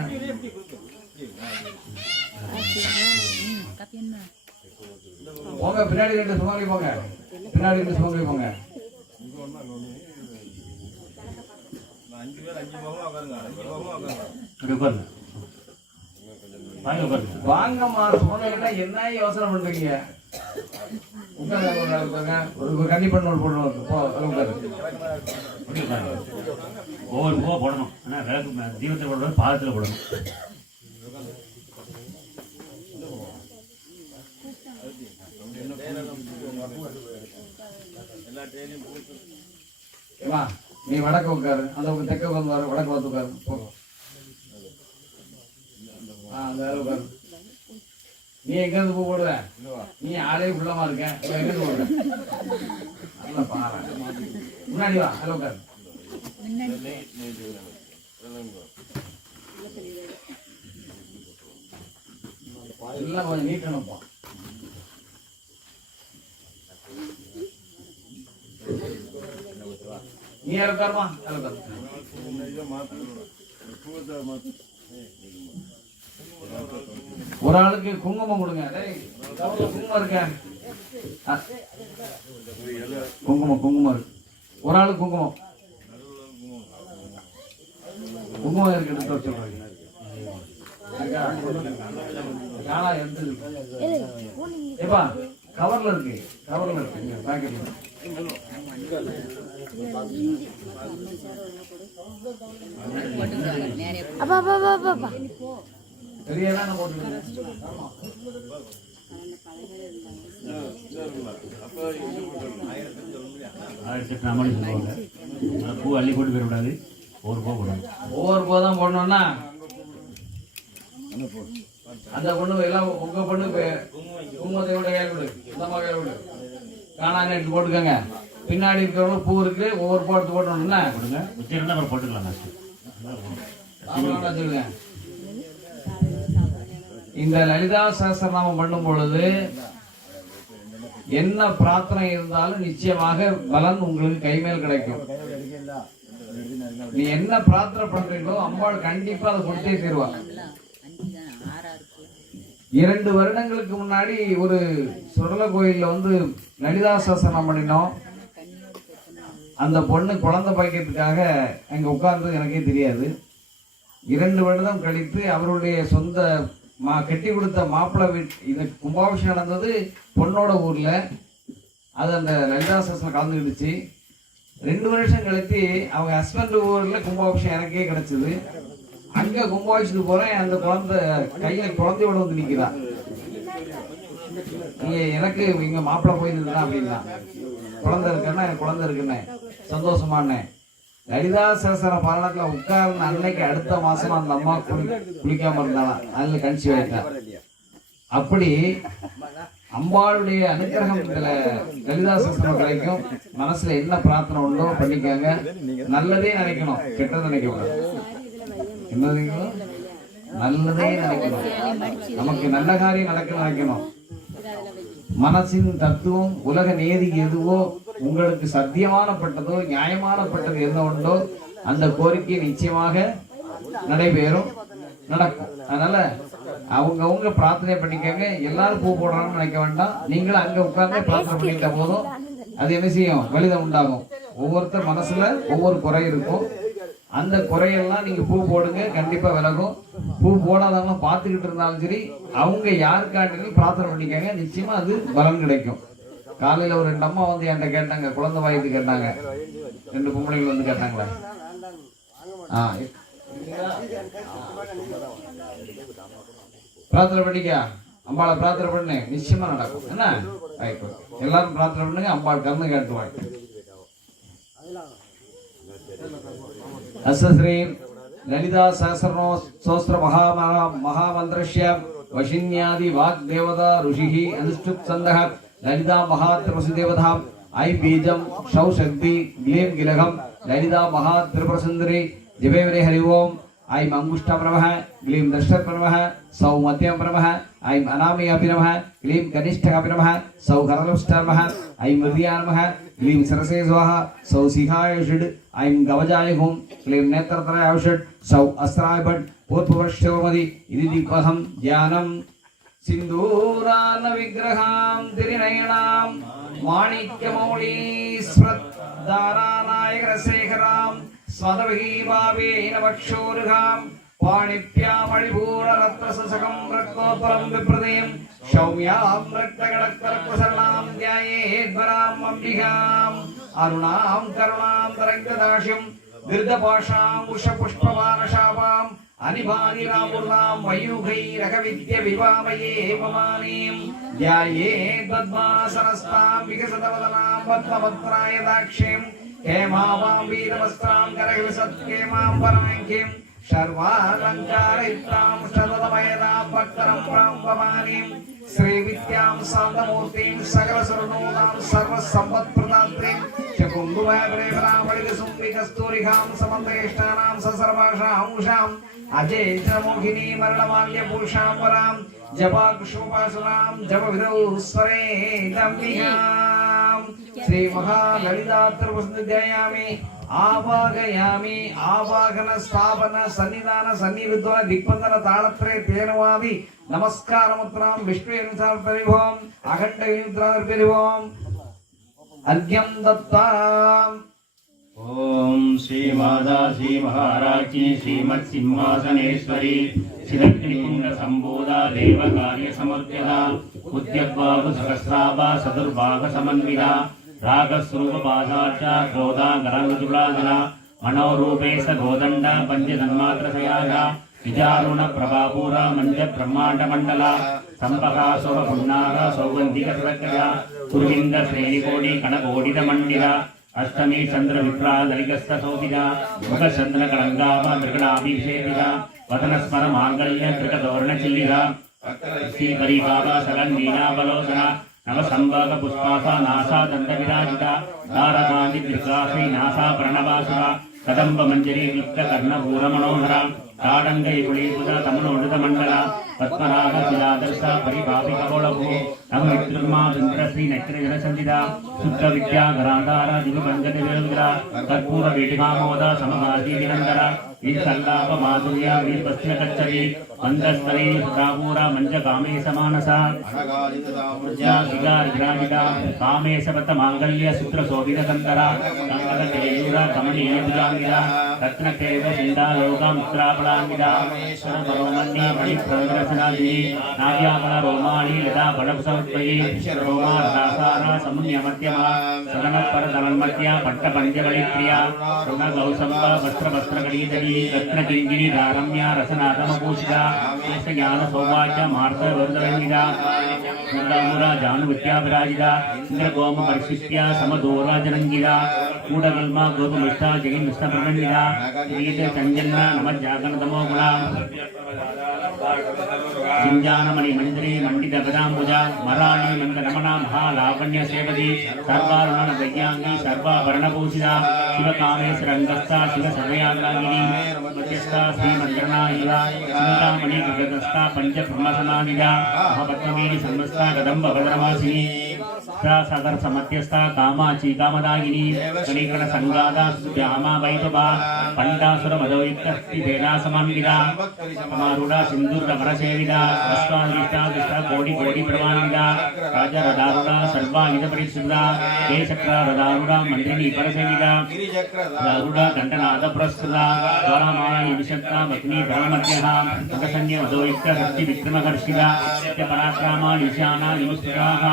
போங்க பின்னாடி 2 சுமங்கலி போங்க, பின்னாடி 2 சுமங்கலி போங்க. 5 பேர் 5 பக்கம் உட்காருங்க, 5 பக்கம் உட்காருங்க. அப்படி உட்காருங்க. வாங்க உட்காருங்க. வாங்கம்மா சுமங்கலினா என்ன யோசனை பண்றீங்க? உட்காருங்க, ஒரு கன்னி பண்ண ஒரு பொண்ணு வந்து போ, உட்காரு. அப்படி உட்காருங்க. ஒவ்வொரு பூவா போடணும். ஆனால் விளக்கு தீபத்தில் போடணும், பாதத்தில் போடணும். ஏமா நீ வடக்கு உட்காரு, அந்த பக்கம் தெற்க உட்காந்து வடக்கு பார்த்து உட்காரு. போ. அந்த உட்காரு. நீ எங்க இருந்து பூ போடுவ? நீ ஆளே உள்ளமா இருக்க, எங்க இருந்து போடுற? நல்லா பாரு. முன்னாடி வா, அதில் உட்காரு. எல்லாம் கொஞ்சம் நீட்டணும்ப்பா. நீ யார் உட்காருமா? அதில் உட்காரு. ஒரு ஆளுக்கு குங்குமம் கொடுங்க. குங்குமம் இருக்க, குங்குமம் குங்குமம் இருக்கு. ஒரு ஆளுக்கு குங்குமம் குங்குமம் இருக்கு, எடுத்து வர சொல்றேன். காணா எடுத்து ஏப்பா கவர்ல இருக்கு, கவர்ல இருக்கு பாக்கெட்ல. அப்பா அப்பா அப்பா அப்பா சரியான போட்டு நாமளே சொல்லுவாங்க. பூ அள்ளி போட்டு போயிடக்கூடாது, ஒவ்வொரு பூ போடணும். ஒவ்வொரு பூ தான் போடணும்னா அந்த பொண்ணு எல்லாம் உங்க பொண்ணு குங்குமத்தை விட கையில் விடு, இந்த கையில் விடு. காணாங்க எடுத்து போட்டுக்கோங்க. பின்னாடி இருக்கிறவங்க பூ இருக்கு, ஒவ்வொரு பூ எடுத்து போட்டோம்னா கொடுங்க. உச்சி இருந்தால் அப்புறம் போட்டுக்கலாம். சொல்லுங்க. இந்த லலிதா சஹஸ்ரநாமம் பண்ணும் பொழுது என்ன பிரார்த்தனை இருந்தாலும் நிச்சயமாக பலன் உங்களுக்கு கைமேல் கிடைக்கும். நீ என்ன பிரார்த்தனை பண்றீங்களோ அம்பாள் கண்டிப்பா அதை கொடுத்தே தருவா. 2 வருடங்களுக்கு முன்னாடி ஒரு சுடல கோயில்ல வந்து லலிதா சஹஸ்ரநாமம் பண்ணினோம். அந்த பொண்ணு குழந்தை பாய்க்கிறதுக்காக அங்க உட்கார்ந்து எனக்கே தெரியாது. 2 வருடம் கழித்து அவருடைய சொந்த கட்டி கொடுத்த மாப்பிள்ளை வீட்டு இது கும்பாபிஷேகம் நடந்தது பொண்ணோட ஊர்ல. அது அந்த லலிதா சஹஸ்ரநாமம் கலந்துக்கிடுச்சு. 2 வருஷம் கழித்து அவங்க ஹஸ்பண்ட் ஊர்ல கும்பாபிஷேகம் எனக்கே கிடைச்சது. அங்க கும்பாபிஷேகத்துக்கு போறேன், அந்த குழந்தை கையில குழந்தையோட வந்து நிக்கிறா. நீங்க எனக்கு இங்க மாப்பிள்ளை போயிருந்தா அப்படின்னா குழந்தை இருக்குன்னா எனக்கு குழந்தை இருக்குன்னு சந்தோஷமானே. லலிதா சஹஸ்ர பாராயணத்துல உட்கார்ந்த அன்னைக்கு அடுத்த மாசம் அந்த அம்மா குளிக்காம இருந்தாலும் அதுல கன்சீவ் ஆயிட்டா. அப்படி அம்பாளுடைய அனுகிரகம் இதுல லலிதா சஹஸ்ரம் கிடைக்கும். மனசுல என்ன பிரார்த்தனை உண்டோ பண்ணிக்காங்க. நல்லதே நினைக்கணும், கெட்டது நினைக்க கூடாது. என்னது நல்லதே நினைக்கணும். நமக்கு நல்ல காரியம் நடக்க நினைக்கணும். மனசின் தத்துவம் உலக நேதி எதுவோ உங்களுக்கு சத்தியமானப்பட்டதோ நியாயமானப்பட்டது என்ன உண்டோ அந்த கோரிக்கை நிச்சயமாக நடைபெறும், நடக்கும். அதனால அவங்க பிரார்த்தனை பண்ணிக்கங்க. எல்லாரும் பூ போடுறாங்கன்னு நினைக்க வேண்டாம். நீங்களும் அங்க உட்கார்ந்து பிரார்த்தனை பண்ணிக்கிட்ட போதும் அது என்ன செய்யும், வெளிதம் உண்டாகும். ஒவ்வொருத்தர் மனசுல ஒவ்வொரு குறை இருக்கும். அந்த குறையெல்லாம் நீங்க பூ போடுங்க, கண்டிப்பா விலகும். பூ போடாதவங்க பார்த்துக்கிட்டு இருந்தாலும் சரி, அவங்க யாருக்காண்டிலும் பிரார்த்தனை பண்ணிக்காங்க, நிச்சயமா அது பலன் கிடைக்கும். காலையில ஒரு 2 அம்மா வந்து என்கிட்ட கேட்டாங்க, குழந்தை வாய்ப்பு கேட்டாங்க. 2 பொம்பளைகள் வந்து கேட்டாங்களா? பிரார்த்தனை பண்ணிக்க, அம்பாளை பிரார்த்தனை பண்ணு, நிச்சயமா நடக்கும். என்ன எல்லாரும் பிரார்த்தனை பண்ணுங்க, அம்பாள் கர்ணம் காட்டுவாங்க. அஸ்ரீம் ललिता सहस्रनोत्सहस्र महामन्त्रस्य वशिन्यादि वाग्देवता ऋषिः अनुष्ठुप्छन्दः ललिता महात्रिपुरदेवता ऐ बीजं शौ शक्ति ग्लीं गिलघं ललिता महात्रिपुरसुन्दरी जपेवरे हरि ओम ऐं अंगुष्ठं नमः ग्लीं दशरथं नमः सौ मध्यं नमः ऐं अनामयापि नमः ग्लीं कनिष्ठकापि नमः सौ करलुष्ठं नमः ऐं मृदिया नमः ग्लीं सरसे स्वाहा सौ शिखाय षड् ऐं गवजाय हुं ग्लीं नेत्रत्रयाय षड् सौ अस्त्राय भट् पूर्ववर्षोमदि इति दिग्वहं ज्ञानं सिन्दूरान विग्रहां त्रिनयनां माणिक्यमौळीस्मृद्दारानायकरशेखरां स्वदविहीभावेन वक्षोरुहां पाणिभ्यामणिपूर्णरत्नसुशकं रक्तोत्पलं विप्रदेयं सौम्यां रक्तगणक्तरप्रसन्नां ध्यायेद्वराम् अम्बिकाम् अरुणां करुणां तरङ्गदाक्ष्यं दीर्घपाशां उषपुष्पवानशापाम् अनिभानिरापूर्णां मयूखैरघविद्यविवामये पमानीं ध्यायेद्वद्मासनस्तां विकसितवदनां पद्मपत्रायदाक्षीं हेमावां वीरवस्त्रां करविसत्केमां परमङ्कीं सर्वालङ्कारयुक्तां शततमयदां भक्तरं पमानीं श्रीविद्यां शान्तमूर्तिं सकलसर्वनूनां सर्वसम्पत्प्रदात्रीं चकुन्दुमयप्रेमरामणिकसुम्बिकस्तूरिकां समन्तयेष्टानां ससर्वाशां उषाम् अजयचमुखिनी मरणमाल्यभूषां वरां जपाकुशोपासुरां जपविदौ स्वरे दम्बिकां श्रीमहाललितात्रिपुरसुन्दरीध्यायामि आवागयामि आवाहन स्थापन सन्निधान सन्निरुद्धन दिक्बन्धन ताळत्रय तेनुवादि नमस्कारमुत्रां विष्णुयनुसारपरिभवम् अखण्डयुद्रार्पिरिभवम् अर्घ्यं दत्ताम् ओम श्री माता श्री महाराजी श्रीमत्सिंहासनेश्वरी श्रीदक्षिणकुंड संबोधा देव कार्य समर्पिता उद्यद्भाग सहस्राभा चतुर्भाग समन्विता रागस्वरूप पादाचा क्रोधा गरंगजुलाधरा मनोरूपे स गोदंड पंचतन्मात्र सयागा विचारुण प्रभापूरा मंच ब्रह्मांड मंडला संपकासुर पुन्नागा सौगंधिक सदक्कया कुरुविंद श्रेणिकोटि कणकोटित मंडिरा अष्टमी चंद्र विप्रा दलिकस्थ सौदिजा मुख चंद्र कलंगामा त्रिगणाभिषेकिता वदन स्मर मांगल्य त्रिकतोरण चिल्लिका श्री परिभावा सगन मीना बलोचना नव संभाग पुष्पासा नासा दंड विराजिता दारकांति दीर्घासी नासा प्रणवासुरा कदंब मंजरी विक्त कर्ण पूर मनोहरा ताडंग युगुलीपुर तमनोडुत मंडला पद्मराग शिलादर्श परिभापि कपोलभू नव विद्रुमा चंद्र श्री नैत्र जनसंदिता शुद्ध विद्या घराधारा दिवबंधन विरंद्रा कर्पूर वेटिकामोदा समभाजी निरंतरा वीरसल्लाप माधुर्या वीरवस्त्र कच्चरी मंदस्तरी सुधापूरा मंज कामेश मानसा शिकार विराजिता कामेश पत मांगल्य सूत्र शोभित कंदरा कंकल केयूरा कमनीय भुजांगिरा रत्न केव सिंधा लोका मुद्रापलांगिरा रोमन्य मणि प्रदर्शनादि नाव्याकल रोमाणि लता बलपसौत्वयी रोमा दासारा समुन्य मध्यमा सदन पर दलन्मध्य पट्ट पंचबलिप्रिया ऋण गौसंब वस्त्र वस्त्र गणीधरी रत्न किंगिनी धारम्या रसनातम पूषिता ज्ञान सौभाग्य मार्ग वर्धरंगिता मुंडामुरा जानु विद्या विराजिता इंद्र गोम परिशिष्या समदोरा जनंगिता कूडगल्मा गोपमिष्ठा जगिन मिष्ठ ब्रह्मण्यता प्रीत चंजन्ना नमः जागन तमो गुणा सिंजानमणि मंजरी मंडित गदांबुजा मराणी नंद रमणा महालावण्य सेवदी सर्वारुण वैज्ञांगी सर्वाभरणभूषिता शिवकामेश्वर अंगस्था शिव सर्वयाग्रागिनी मध्यस्था श्रीमंत्रना इव चिंतामणि गगदस्था पंच ब्रह्मसमानिदा महापद्ममेनि संवस्था कदंब भद्रवासिनी सागर समध्यस्था कामाची कामदागिनी कणिकण संगादा सुध्यामा वैभवा पंडासुर मदोयुक्ति वेदा समान्विता समारूढ़ा सिंधुर रमरसेविदा अश्वानिष्ठा दुष्टा कोटि कोटि प्रमाणिता राजा रदारूढ़ा सर्वायुध परिशुद्धा केशक्र रदारूढ़ा मंत्रिणी परसेविदा रदारूढ़ा कंठनाद प्रस्तुता द्वारामाया निमिषत्ता भग्नि ब्रह्ममध्यहा मकसन्य मदोयुक्त शक्ति विक्रमकर्षिता पराक्रमा निशाना निमुष्टिकाः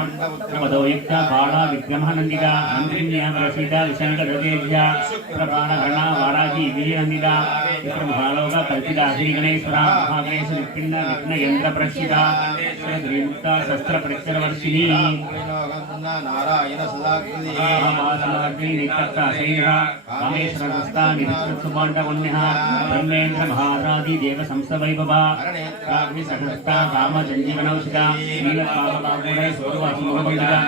मदोयुक्त नित्या बाला विक्रमः नंदिता नंदिन्या प्रसीदा विशंकरदेव्या प्रबाणगणा वाराही वीरनंदिता विक्रमहालोक कल्पिता श्री गणेश्वरा महागणेश विपिन्न विघ्न यंत्र प्रक्षिता श्रीमुक्ता शस्त्र प्रत्यवर्षिणी नारायण सदाकृति महासमाग्नि नित्यक्ता शैरा कामेश्वर दस्ता नित्यसुमाण्डवन्यः ब्रह्मेन्द्र महारादि देव संस्थवैभवा काग्नि सहस्ता काम संजीवनौषधा नीलपावकागुण सूर्वासुमोबन्धिता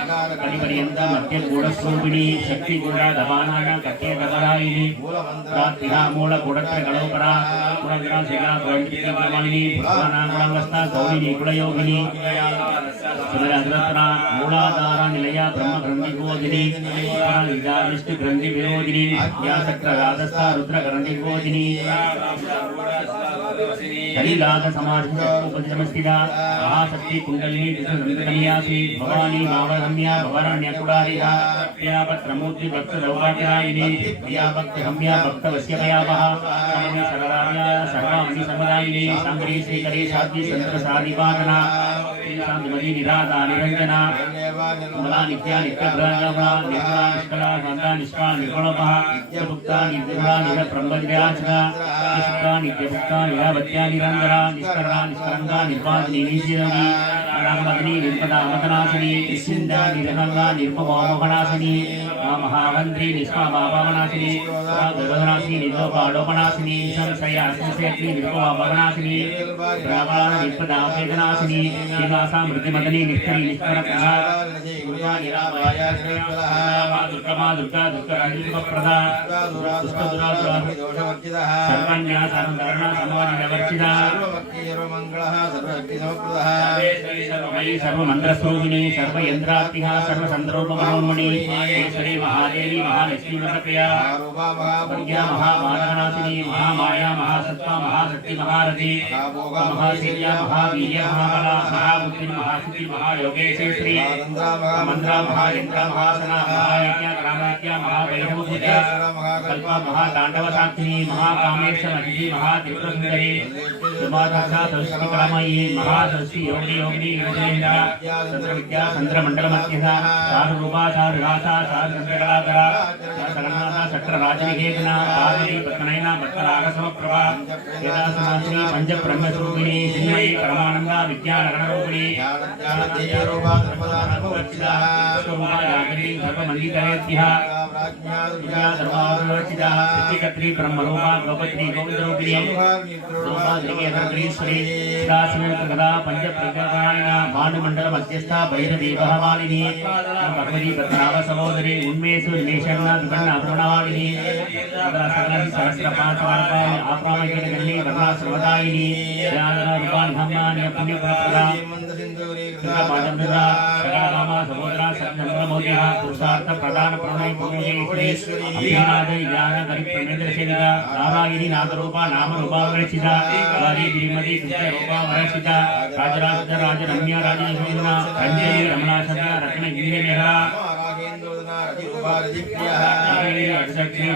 कलिपर्यन्त मध्य गूढस्वरूपिणी शक्ति गूढ दवानान कट्टे दवरायिनी प्राप्तिहा मूल गूढत्र गणोपरा पुरग्रा शिला ब्रह्मणिनी पुष्पानागुणवस्था गौरिणी कुलयोगिनी सुरद्रत्ना मूलाधार निलया ब्रह्म ग्रंथि गोदिनी विष्णु ग्रंथि विरोधिनी या चक्र राधस्था रुद्र ग्रंथि गोदिनी कलिलाद समाज उपजमस्थिता महाशक्ति कुंडलिनी विष्णुकन्यासी भवानी भावरम्या भवरण्यकुलारिहा प्रियापत्रमूर्ति भक्त दौराध्यायिनी प्रियाभक्ति हम्या भक्तवस्य भयावह स्वामी सरदार्या सर्वामणि समुदायिनी सांगरी श्रीकरी शादी संत्र साधिपाटना शांतिमती निराधा निरंजना कमला नित्या नित्य ब्रह्मणा निर्मला निष्कला शांता निष्का निर्गुणपः नित्यभुक्ता निर्गुणा निरब्रह्मज्ञाचना निष्का नित्यभुक्ता निरावत्या निरंजना निष्करणा निष्करंगा निर्वादिनी निशिरणी रामवदनी निर्पदा अमतनाशिनी निश्चिन्दा निर्मला निर्ममोहनाशिनी महावंद्री निष्कामापावनाशिनी गर्भनाशिनी निर्लोपालोपनाशिनी संशया संशयत्री निर्ममोहनाशिनी ब्राह्मण निर्पदा वेदनाशिनी श्रीवासा मृतिमदनी निष्करी निष्करप्रदा दुर्गा निरामया दुर्गा दुर्गा दुर्गा दुष्टदुरासुरा सर्वन्या सर्वधर्मा समाधिवर्जिता सर्वभक्तिर्मङ्गलः सर्वशक्तिसमप्रदः सर्वमन्त्रस्वरूपिणी सर्वयन्त्रात्मिका सर्वसन्द्रोपमनोन्मणि ईश्वरी महादेवी महालक्ष्मी वरप्रिया महारूपा महामानवनाशिनी महामाया महासत्ता महाशक्ति महारथी महाशैल्या महावीर्य महाबला महाबुद्धि महासिद्धि महायोगेश्वरी मंत्रा महायंत्र महासना महायज्ञ रामाज्ञ महाभैरवपूजा कल्पा महातांडवसाक्षिणी महाकामेश्वरी महात्रिपुरसुंदरी सुभाषा सरस्वतीकलामयी महासरस्वती योगिनी योगेन्द्र संत्रविद्या संत्रमंडलमध्यः साधुरूपा साधुरासा साधुचंद्रकलाकरा सगन्नाथा चक्रराजनिकेतना पार्वती पद्मनयना भक्तरागसमप्रभा वेदासनाशिनी पंचब्रह्मस्वरूपिणी श्रीमयी परमानंदा विद्यानगररूपिणी सर्वमंडितरेभ्यः सर्वावर्चिता ब्रह्मरूपा गौपत्री गोविंदरूपिणी श्री कदा पंचप्रज्ञाना भानुमंडल मध्यस्था भैरदेवः मालिनी भगवती पद्मनाभ सहोदरी उन्मेषु निमेषन्ना दुगण्ण अपूर्णवालिनी सहस्रपांचवार्पा आप्रामयगण्णी वर्णाश्रवदायिनी ज्ञानना रूपान् धम्मानि पुण्यप्रदा सगलकामा सहोदरा सत्यचंद्रमौर्यः पुरुषार्थ प्रदान प्रणय पुण्येश्वरी अभिनाद ज्ञान परिप्रणेन्द्र सेविता नारायणी नागरूपा नामरूपा वर्षिता वारी गिरिमती कृष्णरूपा वर्षिता राजराज राजरम्य राजेश्वरिना अंजलि रमणा सद्या रत्न गिरिमेहरा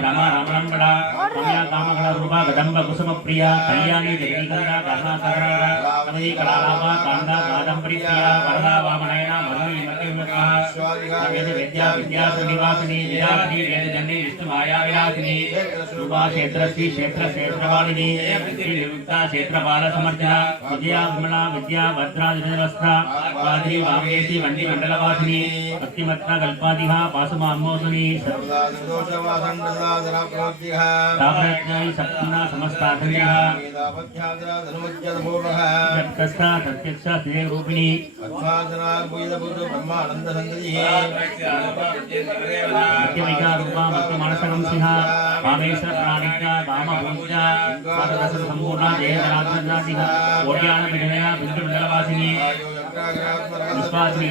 रमा रामणंबड़ा कमला कामकला रूपा गदंब कुसुम प्रिया कल्याणी जगदीकंदा कर्णासागरा कमली कलालापा कांदा कादंबरी प्रिया वरदा वामनयना मधुरी मतिमकः वेद विद्या विद्या निवासिनी विद्यार्थी वेद जन्नी विष्णु माया विलासिनी रूपा क्षेत्रश्री क्षेत्र क्षेत्रवालिनी श्री विमुक्ता क्षेत्रपाल समर्जना विद्या विमला विद्या भद्रा जगदवस्था वादी वामेशी वंडी मंडलवासिनी भक्तिमत्ता कल्पादिहा पासुमामोसुनी तापज्ञाय सप्तना समस्ताधर्यः जगतस्था प्रत्यक्षा श्रेय रूपिणी मध्यमिका रूपा मध्यमानसकं सिंह कामेश्वर प्राणिज्ञा कामभोज्ञा साधरस संपूर्णा जयराजनादिः कोट्यान विजया बिंदुमंडलवासिनी विश्वासी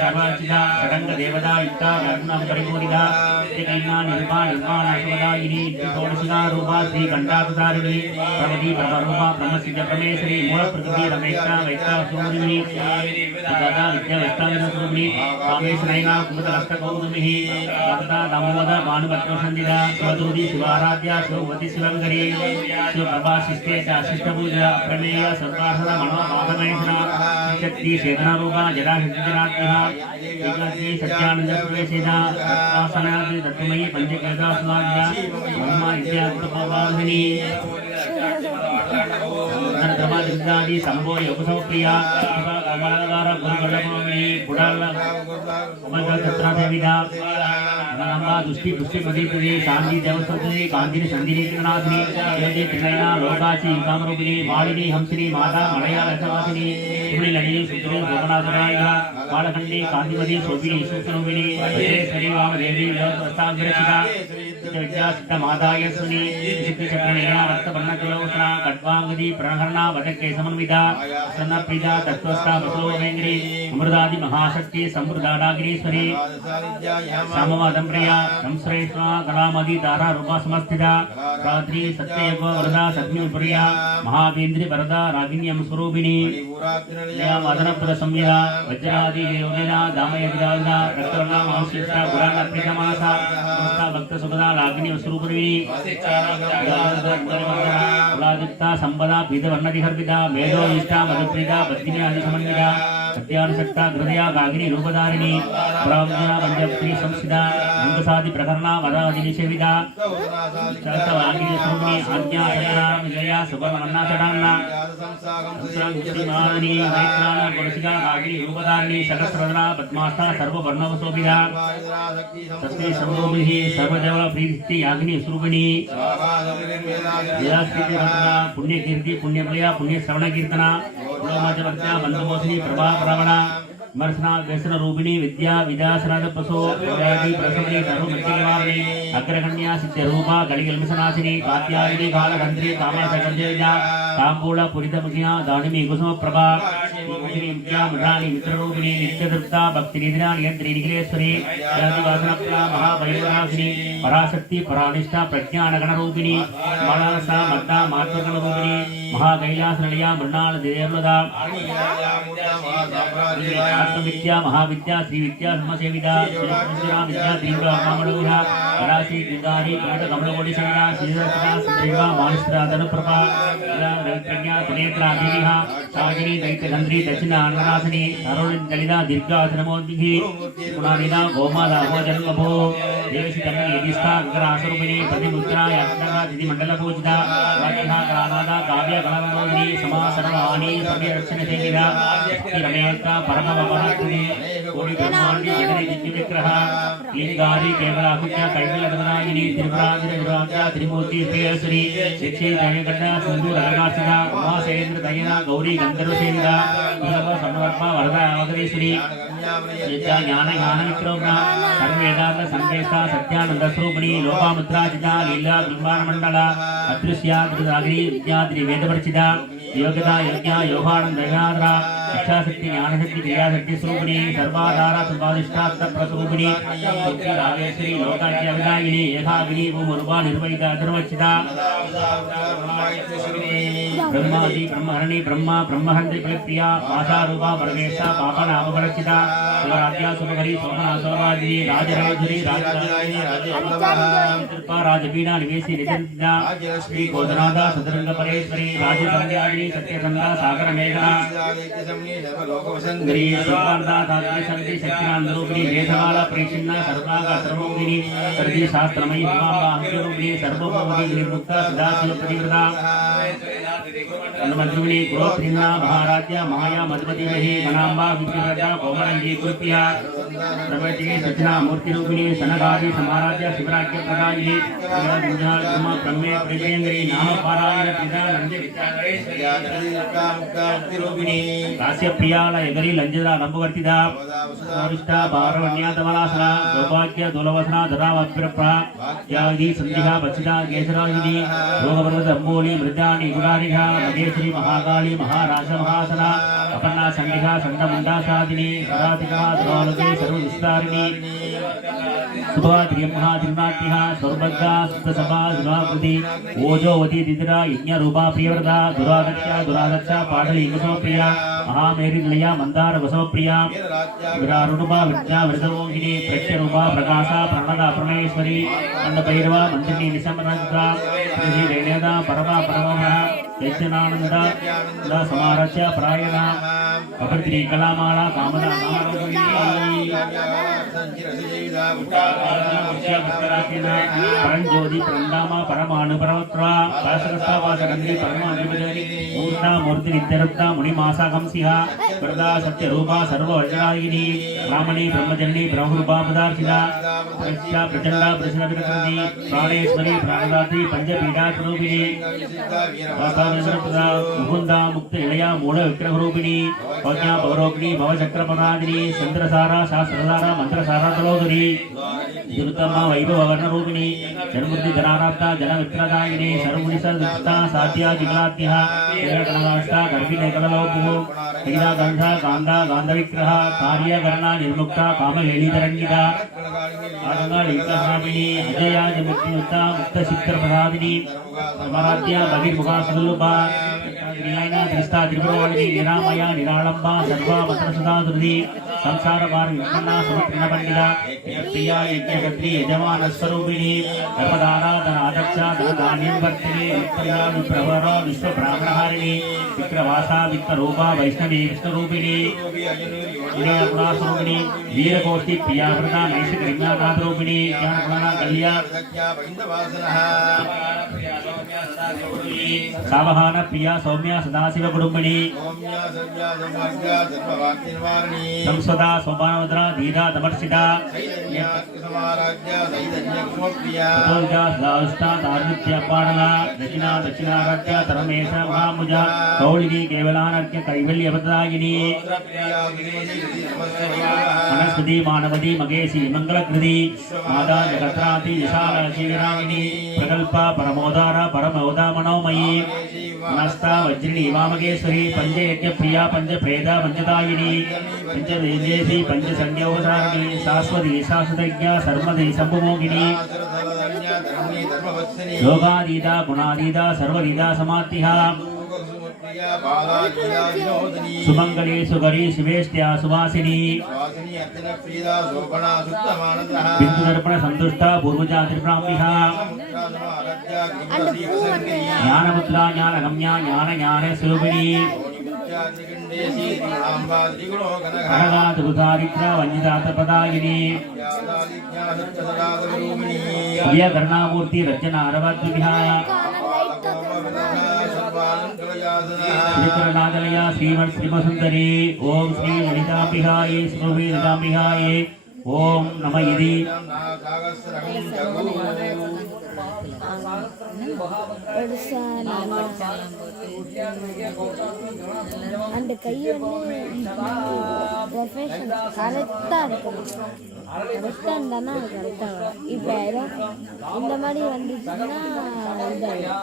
सर्वार्चिता षडंग देवता युक्ता रत्न परिपूरिता नित्यकैमा निर्मा निर्माणाशुभदायिनी षोडशिका रूपा श्री कंठावतारिणी प्रभति प्रभरूपा ब्रह्मसिद्ध परमेश्वरी मूल प्रकृति रमेश्वरा वैष्णव सूरिणी तथा विद्या वैष्णव सूरिणी कामेश्वरैना कुमुदहस्त कौतुमिः भक्ता दामोदर भानुभद्रसंधिता शिवदूति शिवाराध्या शिववती शिवंकरी शिवप्रभाशिष्टे चाशिष्टपूजा प्रमेय सर्वार्थदा मनोभावमहेश्वरा शक्ति चेतनारूपा जराशक्तिजनात्महा एकलक्ष्मी सत्यानंद सुरेशेना आसनादि तत्त्वमयी पंचकेदा सुभाग्या ब्रह्मा विद्यात्मभाविनी धर्मादिदादि संभो योगसौप्रिया कमलाधार गुरुगणमोमि गुडाल कमलकत्रा देविदा नम्मा दुष्टि पुष्टि प्रदीपति शांति देवस्तुति कांतिनि संधिनि त्रिनाथिनि योगे त्रिनयना लोकाची कामरूपिणी मालिनी हंसिनी माता मलया लक्षवासिनी सुमि ललिनी सुत्री भुवनासुरायिका बालखंडी कांतिमती शोभिनी सूक्ष्मरूपिणी श्री वामदेवी लोकस्ताग्रशिखा विद्या सिद्ध मातायस्विनी सिद्ध चक्रणीया रक्तवर्णकलोचना खड्वांगदी प्रणहरणा वदके समन्विता सन्नप्रीता तत्वस्था बसोवेंद्री अमृतादि महाशक्ति समृद्धाडागिरीश्वरी सामवादं प्रिया संश्रेष्ठा कलामदि तारा रूपा समस्थिता रात्रि सत्ययुग वरदा सत्युप्रिया महावेंद्री वरदा रागिन्यं स्वरूपिणी या मदनपद संयदा वज्रादि योगिना दामयदिदाना रक्तवर्णा महाशिष्टा पुराण प्रियमासा समस्ता भक्त सुखदा रागिनी स्वरूपिणी कुलादिक्ता संपदा पीतवर्णदिहर्पिता मेधो निष्ठा मधुप्रीता बद्धिनी आदिसमन्विता सत्यानुसक्ता हृदया गागिनी रूपधारिणी पुरावजना पंचप्री संस्थिता अंगसादि प्रकरणा वदादि निषेविता चलतवागिनी स्वरूपिणी आज्ञा सत्रा विजया सुवर्णमन्ना चडान्ना संस्कृतिमादिनी मैत्राण कुलसिका गागिनी रूपधारिणी सहस्रधरा पद्मास्था सर्ववर्णवशोभिता सत्य संभूमिः सर्वदेव प्रीति यागिनी स्वरूपिणी पुण्य कीर्ति पुण्य प्रिया पुण्य श्रवण कीर्तना गुणमाचवर्त्या बंधुमोसिनी प्रभा प्रवणा विमर्शना व्यसन रूपिणी विद्या विद्यासनाद पशु व्याधि प्रसवनी धर्ममृत्युनिवारिणी अग्रगण्या सिद्ध रूपा गलिगल्मसनाशिनी कात्यायनी कालगंत्री कामसकर्जया तांबूल पुरितमुखिया दानिमी कुसुम प्रभा विद्या मृणानी मित्ररूपिणी नित्यतृप्ता भक्तिनिधिना नियंत्री निखिलेश्वरी जातिवासनप्रा महाभैरवनाशिनी पराशक्ति परानिष्ठा प्रज्ञानगणरूपिणी मानसा मद्दा मातृगणरूपिणी महाकैलासनिलया मृणाल देवलदा आत्मविद्या महाविद्या श्री विद्या समसेविता श्रीकृष्णा विद्या तीव्र कामलोहा पराशी दिदारी पूर्ण कमलकोटि सेविता श्रीरत्ना सुदेवा मानस्त्रा धनुप्रभा प्रज्ञा त्रिनेत्रा देवीहा सागिनी दैत्यगंधी दक्षिण अन्ननाशिनी तरुण दलिता दीर्घासनमोद्भिः गुणादिना गोमादा भोजन्मभो देवसी तन्मय यदिष्ठा अग्रासरूपिणी प्रतिमुद्रा यात्रा तिथि मंडल पूजिता वाक्यहा कानादा काव्य गणमोदिनी समासरवाणी सर्वरक्षण सेविता रमेता परम भवनात्मनि कोटि ब्रह्मांडी जगति दिव्य विग्रह लिंगारी केवल अकुट्या कैवल्यनायिनी त्रिपुरांजन विराज्या त्रिमूर्ति प्रियश्री शिक्षे जयगण्डा सिंधु रंगासिता उमासेन्द्र दयना गौरी गंधर्व सेविता नीलव सर्ववर्मा वरदा अवधरेश्वरी विद्या ज्ञान ज्ञान विक्रमणा सर्ववेदांत संकेता सत्यानंद स्वरूपिणी लोपामुद्राजिता लीला ब्रह्मांड मंडला अदृश्या त्रिदागिनी विद्या त्रिवेदवर्चिता योग्यता यज्ञा योगानंद दयाद्रा इच्छाशक्ति ज्ञानशक्ति क्रियाशक्ति स्वरूपिणी सर्वाधारा सर्वाधिष्ठा प्रस्वरूपिणी राजेश्वरी लोकाज्ञा विदायिनी यथाग्नि भूमरूपा निर्वहिता धर्मचिता ब्रह्मादि ब्रह्महरणि ब्रह्मा ब्रह्महंत्रि प्रिया माता रूपा परमेशा पापनामपरचिता शिवराज्ञा सुभकरी सोमना सोमादिनी राजराजरी राजराजिनी राजकृपा राजपीडा निवेशी निजंतिता श्री गोदनादा सदरंग परेश्वरी राजसंध्यागिनी सत्यसंधा सागर मेघना गरी सोपानदा धात्री संति शक्तिनांदरूपिणी वेदमाला प्रेषिन्ना सर्वागा सर्वोगिनी सर्दी शास्त्रमयी भवांबा अंगरूपिणी सर्वभौमिनी निर्मुक्ता सदाशिव प्रतिव्रता मधुमिनी गोत्रिन्ना महाराज्या माया मधुमतीमही मनांबा विद्युव्रता कोमलंगी कुर्पिया प्रवचि सचना मूर्तिरूपिणी सनगादि समाराज्या शिवराज्य प्रदायिनी गुंजाल कुमा ब्रह्मे प्रेमेंद्री नाम पारायण पिता नंदि विद्यारूपिणी रास्य प्रियाल यगरी लंजरा नंबवर्तिदा वरिष्ठा बारवण्यातमलासना सौभाग्य दुलवसना धरावप्रप्रा यागी संधिहा बचिता केशराजिनी रोगवर्गद अंबोली मृदानि गुणानिहा मगेश्वरी महाकाली महाराज महासना अपन्ना संगिका संडमुंडासादिनी सदातिका द्रौलके सर्वविस्तारिणी सुभा त्रियम्हा त्रिनाट्यः सर्वभद्रा सुप्तसभा जुनाकृति ओजोवती दिद्रा यज्ञरूपा प्रियव्रता दुरागच्छ पाटलीकसोप्रिया महामेरी निलया मंदार वसोप्रिया विरारुणुपा विद्या वृतमोहिनी प्रत्यरूपा प्रकाशा प्रणदा प्रणेश्वरी अन्नभैरवा मंत्रिणी निशमनदा श्री रेणेदा परमा परमः यज्ञानंद समारच्य प्रायण अपत्री कलामाला कामदा परंज्योति परंदामा परमाणु परवत्रा पाशरस्तावासगंधि परमाधिपति पूर्णा मूर्ति नित्यरत्ना मुनिमासा कंसिहा वरदा सत्यरूपा सर्ववज्रायिनी ब्राह्मणी ब्रह्मजननी ब्रह्मरूपा पदार्थिता प्रज्ञा प्रचंडा प्रसन्नविरकृति प्राणेश्वरी प्राणदात्री पंचपीठा स्वरूपिणी मुकुंदा मुक्त इलया मूल विग्रहरूपिणी प्रज्ञा पौरोग्नि भवचक्रपदादिनी चंद्रसारा शास्त्रसारा मंत्रसारा तलोदरी दुर्गमा वैभव वर्णरूपिणी जन्मूर्ति जनाराप्ता जनवित्रदायिनी सर्वमुनिसर्वदुष्टा साध्या जिगलाद्यः केरकनदाष्टा गर्भिनेकललोपुः क्रीडागन्धा कान्दा गान्धविग्रह कार्यकरणा निर्मुक्ता कामहेलीतरण्यिता आगङ्गालीकस्वामिनी अजया जमुक्तियुक्ता मुक्तचित्रप्रसादिनी समाराध्या बहिर्मुखा सुदुर्लभा दृष्टा त्रिपुरवाणिनी निरामया निरालंबा सर्वा मंत्रसुधा दुर्धि संसार मार्ग विपन्ना समर्पिण पंडिता प्रिया यज्ञकर्त्री यजमान स्वरूपिणी गर्भधारा धनाध्यक्षा धनधान्यवर्तिनी विप्रिया विप्रवरा विश्व ब्राह्मणहारिणी विक्रवासा वित्तरूपा वैष्णवी विष्णुरूपिणी गुणास्वरूपिणी वीरकोष्ठी प्रियावृता नैषिकरिज्ञानाथरूपिणी ज्ञानगुणना कल्या सावहान प्रिया सौम्या सदाशिव कुटुंबिनी संस्वदा सोपानवद्रा धीरा दमर्शिता दक्षिणा दक्षिणाराध्य तरमेश महामुजा कौलिनी केवलानर्घ्य कैवल्यवदायिनी वनस्पति मानवती मगेशी मंगलकृति माता जगत्राति विशाल शिवरामिनी प्रकल्पा परमोदारा परमोदा मनोमयी नस्ता वज्रिणी वामगेश्वरी पंचयज्ञ प्रिया पंचप्रेदा पंचदायिनी पंचदेजेशी पंचसंज्ञोधारिणी शाश्वती शाश्वतज्ञा सर्वदी संभमोगिनी योगादीता गुणादीता सर्वदीता समातिहा सुमंगली सुगरी शिवेष्ट्या सुवासिनी बिंदुदर्पण संतुष्टा पूर्वजा त्रिप्राम्बिहा ज्ञानमुद्रा ज्ञानगम्या ज्ञान ज्ञाने स्वरूपिणी अनगातुदारिद्रा वंजितातपदायिनी प्रियकर्णामूर्ति रचना अरवद्विहा श्रीकरनादलया श्रीमन् श्रीमसुन्दरी ओम श्री ललिताम्बिकायै स्मृति ललिताम्बिकायै ओम नमः इति அந்த கை வந்து ப்ரொஃபஷன் கரெக்டாக இருக்கணும். கரெக்டாக இருந்தானா அது கரெக்டாக வரும். இப்போ யாரும் இந்த மாதிரி வந்துச்சுன்னா இதாகிடும்.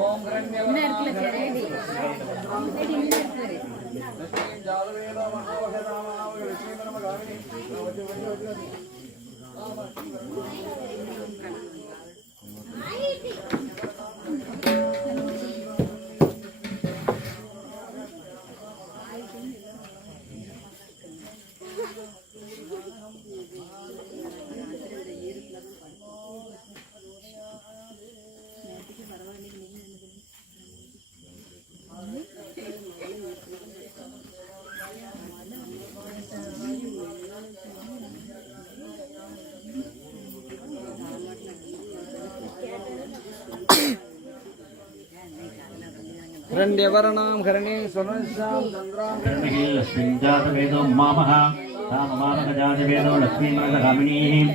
ஓம் हिरण्यवर्णां हरणे स्वनस्यां चन्द्रां लक्ष्मीजातवेदो मामः ताममामकजातवेदो लक्ष्मीमरगामिनीः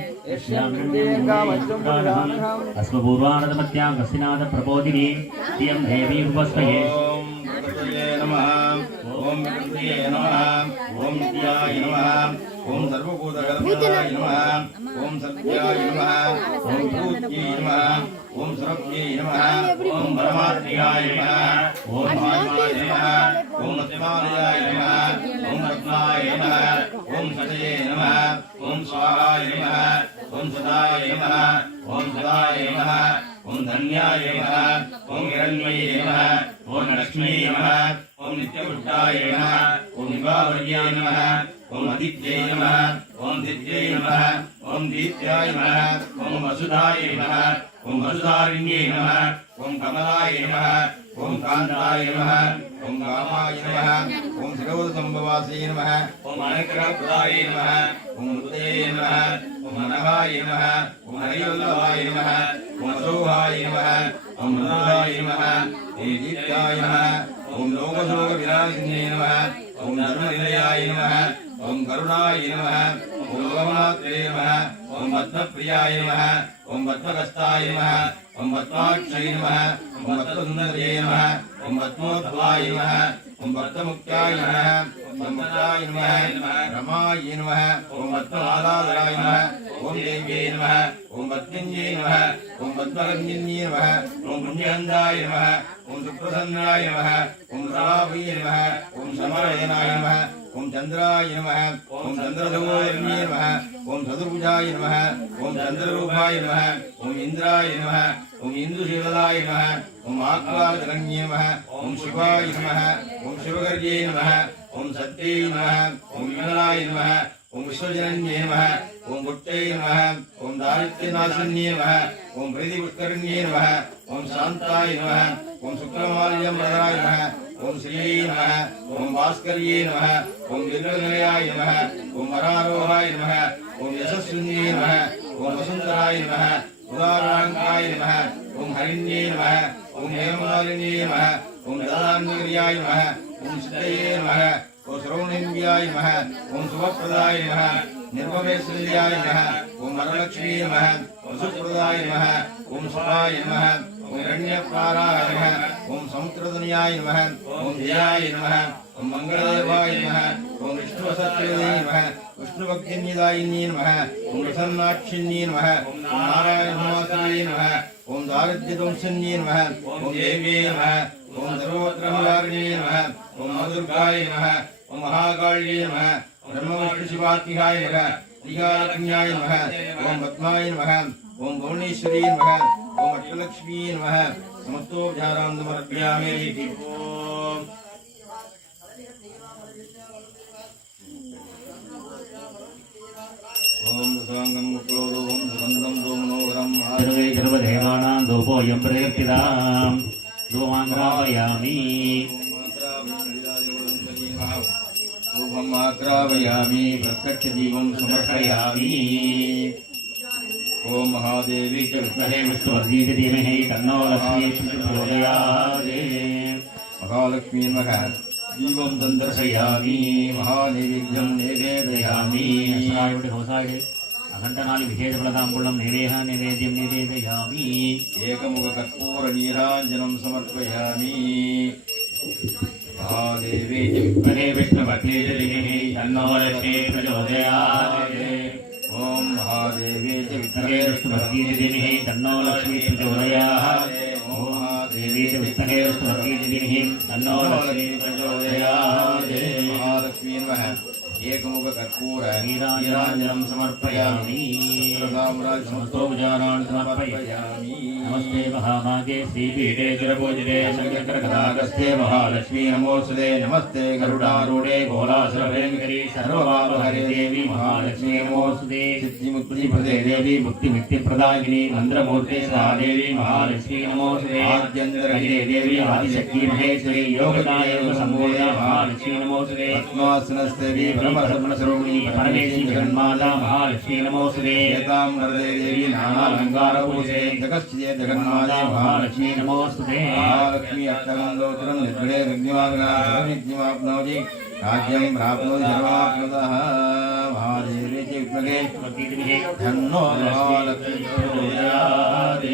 अस्मपूर्वानदमत्यां कस्यनाथ प्रबोधिनी प्रियं देवी उपस्मये नमः सर्वभूताय नमः ओम सर्वभूतगणपतये नमः ओम सत्याय नमः ओम भूत्यै नमः ओम सर्वज्ञै नमः ओम परमात्माय नमः ओम महात्माय नमः ओम सत्यमालयाय नमः ओम रत्नाय नमः ओम सतये नमः ओम स्वाहाय नमः ओम सदाय नमः ओम सदाय नमः ओम धन्याय नमः ओम हिरण्मये नमः ओम लक्ष्मी नमः ओम नित्यवृद्धाय नमः ओम निभावर्याय नमः ओम आदित्ये नमः ओम दित्ये नमः ओम दीप्त्याय नमः ओम वसुधाय नमः ओम वसुधारिण्ये नमः ओम कमलाय नमः ओम कांताय नमः ओम गामाय नमः ओम शिरोधसंभवासे नमः ओम अनुग्रहप्रदाय नमः ओम उदये नमः ओम अनघाय नमः ओम हरिवल्लभाय नमः ओम अशोभाय नमः ओम मृदुलाय नमः ओम दीप्त्याय नमः ओम लोकशोकविनाशिने नमः ओम धर्मनिलयाय नमः ओम करुणाय नमः ओम लोकमात्रे नमः ओम पद्मप्रियाय नमः ओम पद्मकस्ताय नमः ओम पद्माक्षय नमः ओम पद्मसुन्दरे नमः ओम पद्मोद्भवाय नमः ओम पद्ममुक्ताय नमः ओम मुक्ताय नमः रमाय नमः ओम पद्ममालाधराय नमः ओम देव्ये नमः ओम पद्मन्ये नमः ओम पद्मगन्ये नमः ओम पुण्यगन्धाय नमः ओम सुप्रसन्नाय नमः ओम सभावये नमः ओम समरवदनाय नमः ओम चंद्राय नमः ओम चंद्रसहोदरण्ये नमः ओम चतुर्भुजाय नमः ओम चंद्ररूपाय नमः ओम इंद्राय नमः ओम इंदुशीलाय नमः ओम आत्माजनन्ये नमः ओम शिवाय नमः ओम शिवगर्ये नमः ओम सत्ये नमः ओम विमलाय नमः ओम विश्वजनन्ये नमः ओम गुट्टे नमः ओम दारिद्र्यनाशन्ये नमः ओम प्रीतिपुष्करण्ये नमः ओम शांताय नमः ओम शुक्रमाल्यम्बराय नमः ओम श्रीये नमः ओम भास्कर्ये नमः ओम दीर्घनिलयाय नमः ओम वरारोहाय नमः ओम यशस्विन्ये नमः ओम वसुंधराय नमः उदारांकाय नमः ओम हरिण्ये नमः ओम हेममालिन्ये नमः ओम ददान्यग्र्याय नमः ओम सिद्धये नमः ओम श्रवणेन्द्रियाय नमः ओम शुभप्रदाय नमः निर्भवेश्वर्याय नमः ओम वरलक्ष्मी नमः ओम सुप्रदाय नमः ओम सुभाय नमः ओम हिरण्यपाराय नमः ओम समुद्रधन्याय नमः ओम जयाय नमः ओम मंगलदेवाय नमः ओम विष्णुवसत्प्रदाय नमः विष्णुभक्तिनिदायिन्ये नमः ओम प्रसन्नाक्षिण्ये नमः ओम नारायणमात्रे नमः ओम दारिद्र्यध्वंसन्ये नमः ओम देव्ये नमः ओम सर्वोत्तमवारिणे नमः ओम मधुर्गाय नमः ओम महाकाल्ये नमः ब्रह्मविष्णुशिवात्मिकाय नमः श्रीकालकन्याय नमः ओम पद्माय नमः ओम भुवनेश्वरी नमः ओम अष्टलक्ष्मी नमः समस्तोपचारां समर्पयामि ओम ओम दशांगं क्रोधो ओम सुगंधं दो मनोहरं सर्वे सर्वदेवानां धूपोऽयं प्रदीप्तितां धूमाङ्ग्रापयामि मात्रावयामि प्रत्यक्षदीपं समर्पयामि ओम महादेवी च विद्महे विष्णुवर्धीति धीमहि तन्नो लक्ष्मी प्रचोदयात् महालक्ष्मी नमः दीपं दर्शयामि महादेवीभ्यं निवेदयामि अस्रायुडे होसायुडे अखण्डनालि विशेषफलताम्बूलं नैवेद्यं निवेदयामि एकमुखकर्पूरनीराञ्जनं समर्पयामि महादेवी च विद्महे विष्णुवर्धीति धीमहि तन्नो लक्ष्मी प्रचोदयात् ओम महादेवी च विद्महे विष्णुवर्धीति धीमहि तन्नो लक्ष्मी प्रचोदयात् ओम महादेवी च विद्महे विष्णुवर्धीति धीमहि तन्नो लक्ष्मी प्रचोदयात् महालक्ष्मी नमः एकमुखकर्पूर नीराञ्जनं समर्पयामि समस्तोपचारान् समर्पयामि नमस्ते महामागे श्रीपीठे चिरपूजिते शङ्करगदागस्ते महालक्ष्मी नमोऽस्तुते नमस्ते गरुडारूढे घोरासुरभयङ्करी सर्वपापहरे देवी महालक्ष्मी नमोऽस्तुते सिद्धिमुक्तिप्रदे देवी मुक्तिमुक्तिप्रदायिनी मन्त्रमूर्ते सा देवी महालक्ष्मी नमोऽस्तुते आद्यन्तरहिते देवी आदिशक्ति महेश्वरी योगदाय योगसम्भूता महालक्ष्मी नमोऽस्तुते पद्मासनस्ते ब्रह्मसर्वस्वरूपिणी परमेश्वरी जगन्माता महालक्ष्मी नमोऽस्तुते एतां नरदे देवी नानालङ्कारपूजिते जगश्चिते जगन्माता महालक्ष्मी नमोऽस्तुते महालक्ष्मी अष्टगन्धोत्तरं निर्गुणे विद्यमाप्नोति राज्यं प्राप्नोति सर्वाप्नुतः महादेवी च विद्महे धन्नो महालक्ष्मी प्रचोदयात्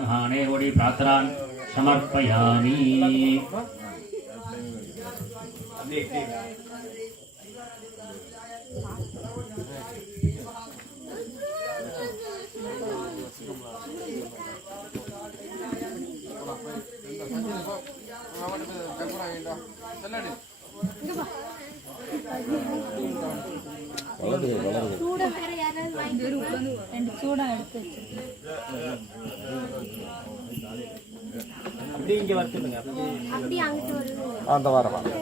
महानेवोडी प्रार्थनान् समर्पयामि சூடாக எடுத்து வச்சிருக்கேன். அப்படி அங்கிட்டு வருது. அந்த வாரம் இல்லை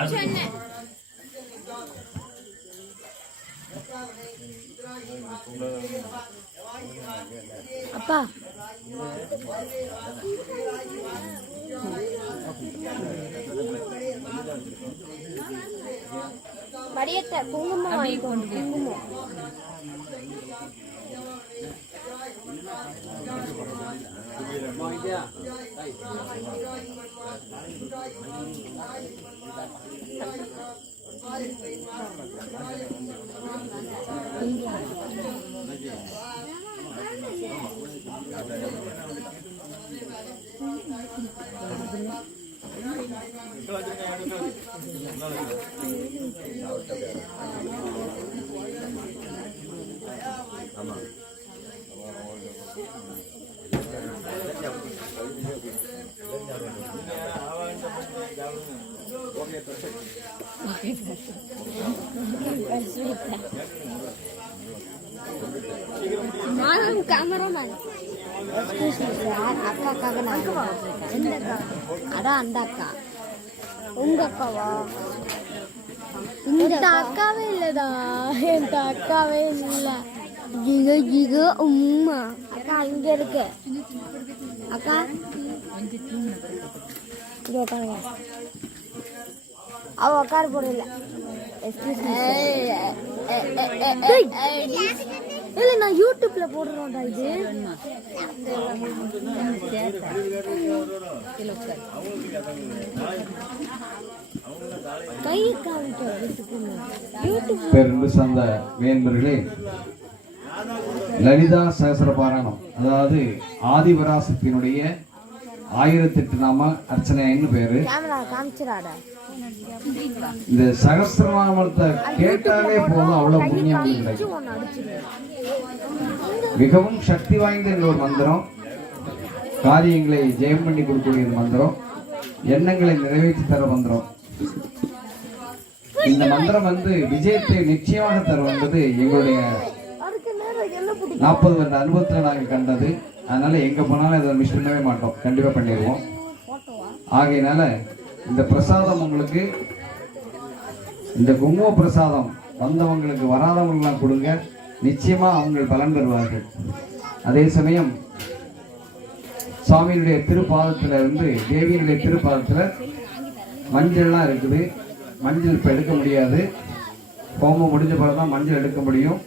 அது அப்பா படியத்த குங்குமம் வாங்கிக்கோங்க. குங்குமம் கேமராமேன் அக்காக்காக நான் எந்த அக்கா? அதான் அந்த அக்கா. உங்க அக்காவா? இந்த அக்காவே இல்லடா, எந்த அக்காவே இல்லை. ஜிக ஜிக உம்மா அக்கா இங்க இருக்கு. அக்கா இங்க உட்காருங்க. அவ உட்கார போறதில்ல. இல்ல நான் யூடியூப்ல போடுறோம்டா இது. கை காமிக்க யூடியூப். பெரும்பு சார்ந்த வேண்பர்களே, லலிதா சகஸ்ர பாராயணம், அதாவது ஆதிபராசக்தியினுடைய 1008 நாம அர்ச்சனைன்னு பேரு. கேமரா காமிச்சிராடா. இந்த சகஸ்ரநாமத்தை கேட்டாலே போதும், அவ்வளவு புண்ணியம் கிடைக்கும். மிகவும் சக்தி வாய்ந்த இந்த ஒரு மந்திரம், காரியங்களை ஜெயம் பண்ணி கொடுக்கக்கூடிய மந்திரம், எண்ணங்களை நிறைவேற்றி தர மந்திரம். இந்த மந்திரம் விஜயத்தை நிச்சயமாக தரும் என்பது எங்களுடைய 40 வருட அனுபவத்தில் நாங்கள் கண்டது. அதனால எங்க போனாலும் இதை மிஸ் பண்ணவே மாட்டோம், கண்டிப்பா பண்ணிடுவோம். ஆகையினால இந்த பிரசாதம் உங்களுக்கு, இந்த குங்கும பிரசாதம் வந்தவங்களுக்கு வராதவங்களுக்கெல்லாம் கொடுங்க, நிச்சயமா அவங்க பலன் பெறுவார்கள். அதே சமயம் சுவாமியினுடைய திருப்பாதத்துல இருந்து தேவியினுடைய திருப்பாதத்துல மஞ்சள்லாம் இருக்குது. மஞ்சள் இப்ப எடுக்க முடியாது, ஹோமம் முடிஞ்ச பிறகுதான் மஞ்சள் எடுக்க முடியும்.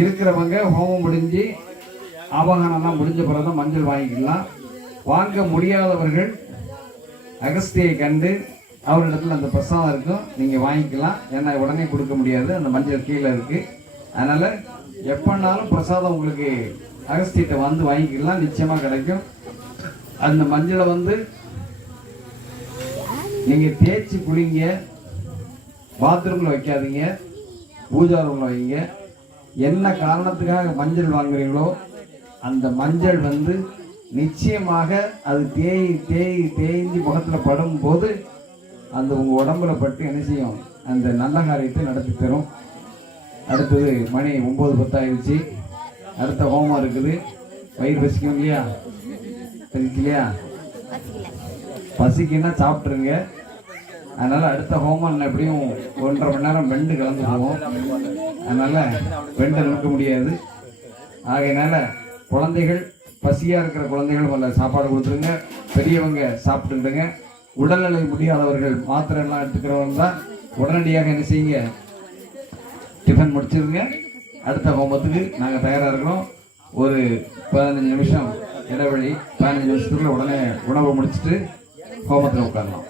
இருக்கிறவங்க ஹோமம் முடிஞ்சு ஆவாகனம்லாம் முடிஞ்ச பிறகுதான் மஞ்சள் வாங்கிக்கலாம். வாங்க முடியாதவர்கள் அகஸ்தியை கண்டு அவரிடத்துல அந்த பிரசாதம் இருக்கும், நீங்க வாங்கிக்கலாம். ஏன்னா உடனே கொடுக்க முடியாது, அந்த மஞ்சள் கீழே இருக்கு. அதனால எப்பனாலும் பிரசாதம் உங்களுக்கு அகஸ்தியிட்ட வந்து வாங்கிக்கலாம், நிச்சயமா கிடைக்கும். அந்த மஞ்சளை நீங்க தேய்ச்சி குளிங்க, பாத்ரூம்ல வைக்காதீங்க, பூஜா ரூம்ல வைங்க. என்ன காரணத்துக்காக மஞ்சள் வாங்குறீங்களோ அந்த மஞ்சள் நிச்சயமாக அது தேய்ந்து முகத்துல படும் போது அந்த உங்க உடம்புல பட்டு என்ன செய்யும், அந்த நல்ல காரியத்தை நடத்தி தரும். அடுத்தது மணி 9:10 ஆயிடுச்சு. அடுத்த ஹோமம் இருக்குது. வயிறு பசிக்கும் இல்லையா? பசிக்கலையா? பசிக்குன்னா சாப்பிட்டுருங்க. அதனால அடுத்த ஹோமம் எப்படியும் 1.5 மணி நேரம் பெண்டு கலந்து போவோம். அதனால பெண்டை நிற்க முடியாது. ஆகையினால குழந்தைகள் பசியா இருக்கிற குழந்தைகள் முதல்ல சாப்பாடு கொடுத்துருங்க, பெரியவங்க சாப்பிட்டுக்கிடுங்க. உடல்நிலை முடியாதவர்கள் மாத்திரை எல்லாம் எடுத்துக்கிறவங்க தான் உடனடியாக என்ன செய்யுங்க, டிஃபன் முடிச்சிருங்க. அடுத்த ஹோமத்துக்கு நாங்கள் தயாராக இருக்கிறோம். ஒரு 15 நிமிஷம் இடைவெளி, 15 நிமிஷத்துக்குள்ள உடனே உணவை முடிச்சுட்டு ஹோமத்தில் உட்காரலாம்.